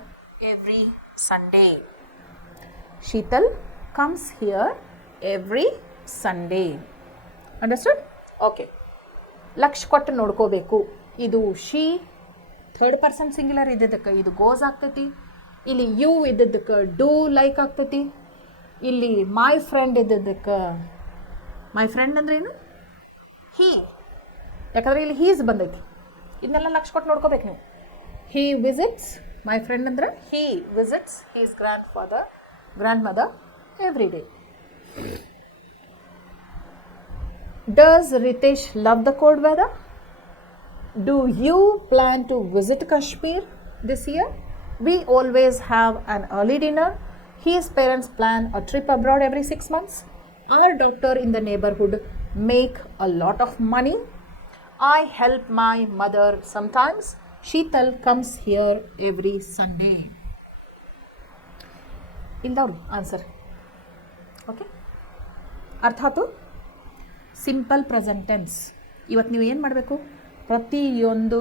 every Sunday. Sheetal comes here every Sunday. Understood? Okay. Lakh ಕೊಟ್ಟು ನೋಡ್ಕೋಬೇಕು. ಇದು she third person singular ಇದ್ದದಕ್ಕೆ ಇದು goes ಆಗ್ತೈತಿ. ಇಲ್ಲಿ ಯು ಇದ್ದದಕ್ಕೆ ಡೂ ಲೈಕ್ ಆಗ್ತೈತಿ. ಇಲ್ಲಿ ಮೈ ಫ್ರೆಂಡ್ ಇದ್ದದಕ್ಕೆ ಮೈ ಫ್ರೆಂಡ್ ಅಂದ್ರೆ ಏನು? ಹೀ. ಯಾಕಂದರೆ ಇಲ್ಲಿ ಹೀಸ್ ಬಂದೈತಿ. ಇದನ್ನೆಲ್ಲ ಲಕ್ಷ ಕೊಟ್ಟು ನೋಡ್ಕೋಬೇಕು ನೀವು. ಹೀ ವಿಸಿಟ್ಸ್, ಮೈ ಫ್ರೆಂಡ್ ಅಂದ್ರೆ he visits his grandmother every day. Does Ritesh love the cold weather? Do you plan to visit Kashmir this year? We always have an early dinner. His parents plan a trip abroad every 6 months. Are doctor in the neighbourhood make a lot of money. I help my mother sometimes. Sheetal comes here every Sunday. ಇಂದವ್ರು answer. Okay, ಅರ್ಥ ಆಯ್ತು? Simple present tense. ಇವತ್ತು ನೀವು ಏನು ಮಾಡಬೇಕು? ಪ್ರತಿಯೊಂದು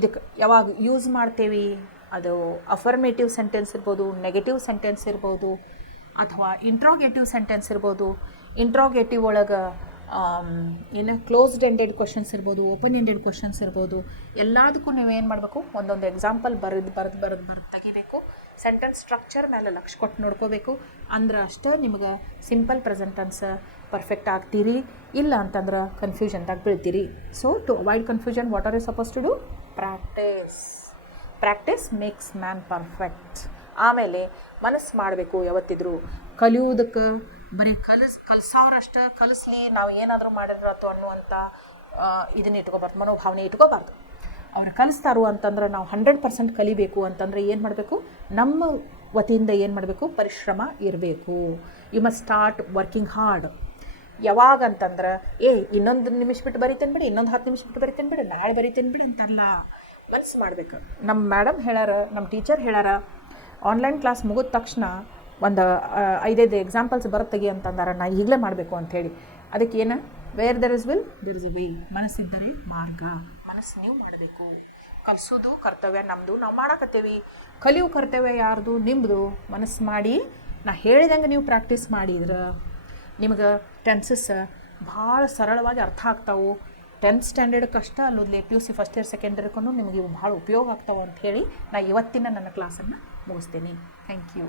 ಇದಕ್ಕೆ ಯಾವಾಗ ಯೂಸ್ ಮಾಡ್ತೇವೆ, ಅದು ಅಫರ್ಮೇಟಿವ್ ಸೆಂಟೆನ್ಸ್ ಇರ್ಬೋದು, ನೆಗೆಟಿವ್ ಸೆಂಟೆನ್ಸ್ ಇರ್ಬೋದು, ಅಥವಾ ಇಂಟ್ರೋಗೇಟಿವ್ ಸೆಂಟೆನ್ಸ್ ಇರ್ಬೋದು. ಇಂಟ್ರೋಗೇಟಿವ್ ಒಳಗೆ ಏನು ಕ್ಲೋಸ್ಡ್ ಎಂಡೆಡ್ ಕ್ವಶನ್ಸ್ ಇರ್ಬೋದು, ಓಪನ್ ಎಂಡೆಡ್ ಕ್ವಶನ್ಸ್ ಇರ್ಬೋದು. ಎಲ್ಲದಕ್ಕೂ ನೀವು ಏನು ಮಾಡಬೇಕು? ಒಂದೊಂದು ಎಕ್ಸಾಂಪಲ್ ಬರೆದು ತೆಗಿಬೇಕು. ಸೆಂಟೆನ್ಸ್ ಸ್ಟ್ರಕ್ಚರ್ ಮೇಲೆ ಲಕ್ಷ ಕೊಟ್ಟು ನೋಡ್ಕೋಬೇಕು. ಅಂದ್ರೆ ಅಷ್ಟೇ ನಿಮ್ಗೆ ಸಿಂಪಲ್ ಪ್ರೆಸೆಂಟ್ ಟೆನ್ಸ್ ಪರ್ಫೆಕ್ಟ್ ಆಗ್ತೀರಿ. ಇಲ್ಲ ಅಂತಂದ್ರೆ ಕನ್ಫ್ಯೂಷನ್ದಾಗ ಬೀಳ್ತೀರಿ. So to avoid confusion, what are you suppose to do? Practice makes man perfect. ಆಮೇಲೆ ಮನಸ್ಸು ಮಾಡಬೇಕು. ಯಾವತ್ತಿದ್ರು ಕಲಿಯೋದಕ್ಕೆ ಬರೀ ಕಲಿಸೋರಷ್ಟೇ ಕಲಿಸ್ಲಿ, ನಾವು ಏನಾದರೂ ಮಾಡಿರತ್ತೋ ಅನ್ನುವಂಥ ಇದನ್ನ ಇಟ್ಕೋಬಾರ್ದು, ಮನೋಭಾವನೆ ಇಟ್ಕೋಬಾರ್ದು. ಅವ್ರು ಕಲಿಸ್ತಾರೋ ಅಂತಂದ್ರೆ ನಾವು 100% ಕಲಿಬೇಕು ಅಂತಂದರೆ ಏನು ಮಾಡಬೇಕು? ನಮ್ಮ ವತಿಯಿಂದ ಏನು ಮಾಡಬೇಕು? ಪರಿಶ್ರಮ ಇರಬೇಕು. You must start working hard. ಯಾವಾಗ ಅಂತಂದ್ರೆ ಇನ್ನೊಂದು ನಿಮಿಷ ಬಿಟ್ಟು ಬರೀತೇನೆ ಬಿಡಿ, ಇನ್ನೊಂದು 10 ನಿಮಿಷ ಬಿಟ್ಟು ಬರೀತೇನೆ ಬಿಡಿ, ನಾಳೆ ಬರೀತೇನೆ ಬಿಡಿ ಅಂತಲ್ಲ. ಮನಸ್ಸು ಮಾಡಬೇಕು. ನಮ್ಮ ಮೇಡಮ್ ಹೇಳ್ಯಾರ, ನಮ್ಮ ಟೀಚರ್ ಹೇಳ್ಯಾರ, ಆನ್ಲೈನ್ ಕ್ಲಾಸ್ ಮುಗಿದ ತಕ್ಷಣ ಒಂದು 5 ಎಕ್ಸಾಂಪಲ್ಸ್ ಬರುತ್ತೆಗಿ ಅಂತಂದಾರ, ನಾ ಈಗಲೇ ಮಾಡಬೇಕು ಅಂಥೇಳಿ. ಅದಕ್ಕೆ ಏನು? Where there is will there is a way. ಮನಸ್ಸಿದ್ದರೆ ಮಾರ್ಗ. ಮನಸ್ಸು ನೀವು ಮಾಡಬೇಕು. ಕಲಿಸೋದು ಕರ್ತವ್ಯ ನಮ್ಮದು, ನಾವು ಮಾಡಕತ್ತೇವಿ. ಕಲಿಯೋ ಕರ್ತವ್ಯ ಯಾರ್ದು? ನಿಮ್ಮದು. ಮನಸ್ಸು ಮಾಡಿ ನಾ ಹೇಳಿದಂಗೆ ನೀವು ಪ್ರಾಕ್ಟೀಸ್ ಮಾಡಿದ್ರೆ ನಿಮ್ಗೆ ಟೆನ್ಸಸ್ ಭಾಳ ಸರಳವಾಗಿ ಅರ್ಥ ಆಗ್ತಾವೆ. 10th ಸ್ಟ್ಯಾಂಡರ್ಡ್ ಕಷ್ಟ ಅಲ್ಲೋದ್ಲೆ PUC ಫಸ್ಟ್ ಇಯರ್ ಸೆಕೆಂಡ್ ಇಯರ್ಗೂ ನಿಮಗೆ ಇವು ಭಾಳ ಉಪಯೋಗ ಆಗ್ತಾವೆ ಅಂತ ಹೇಳಿ ನಾ ಇವತ್ತಿನ ನನ್ನ ಕ್ಲಾಸನ್ನು ಮುಗಿಸ್ತೀನಿ. Thank you.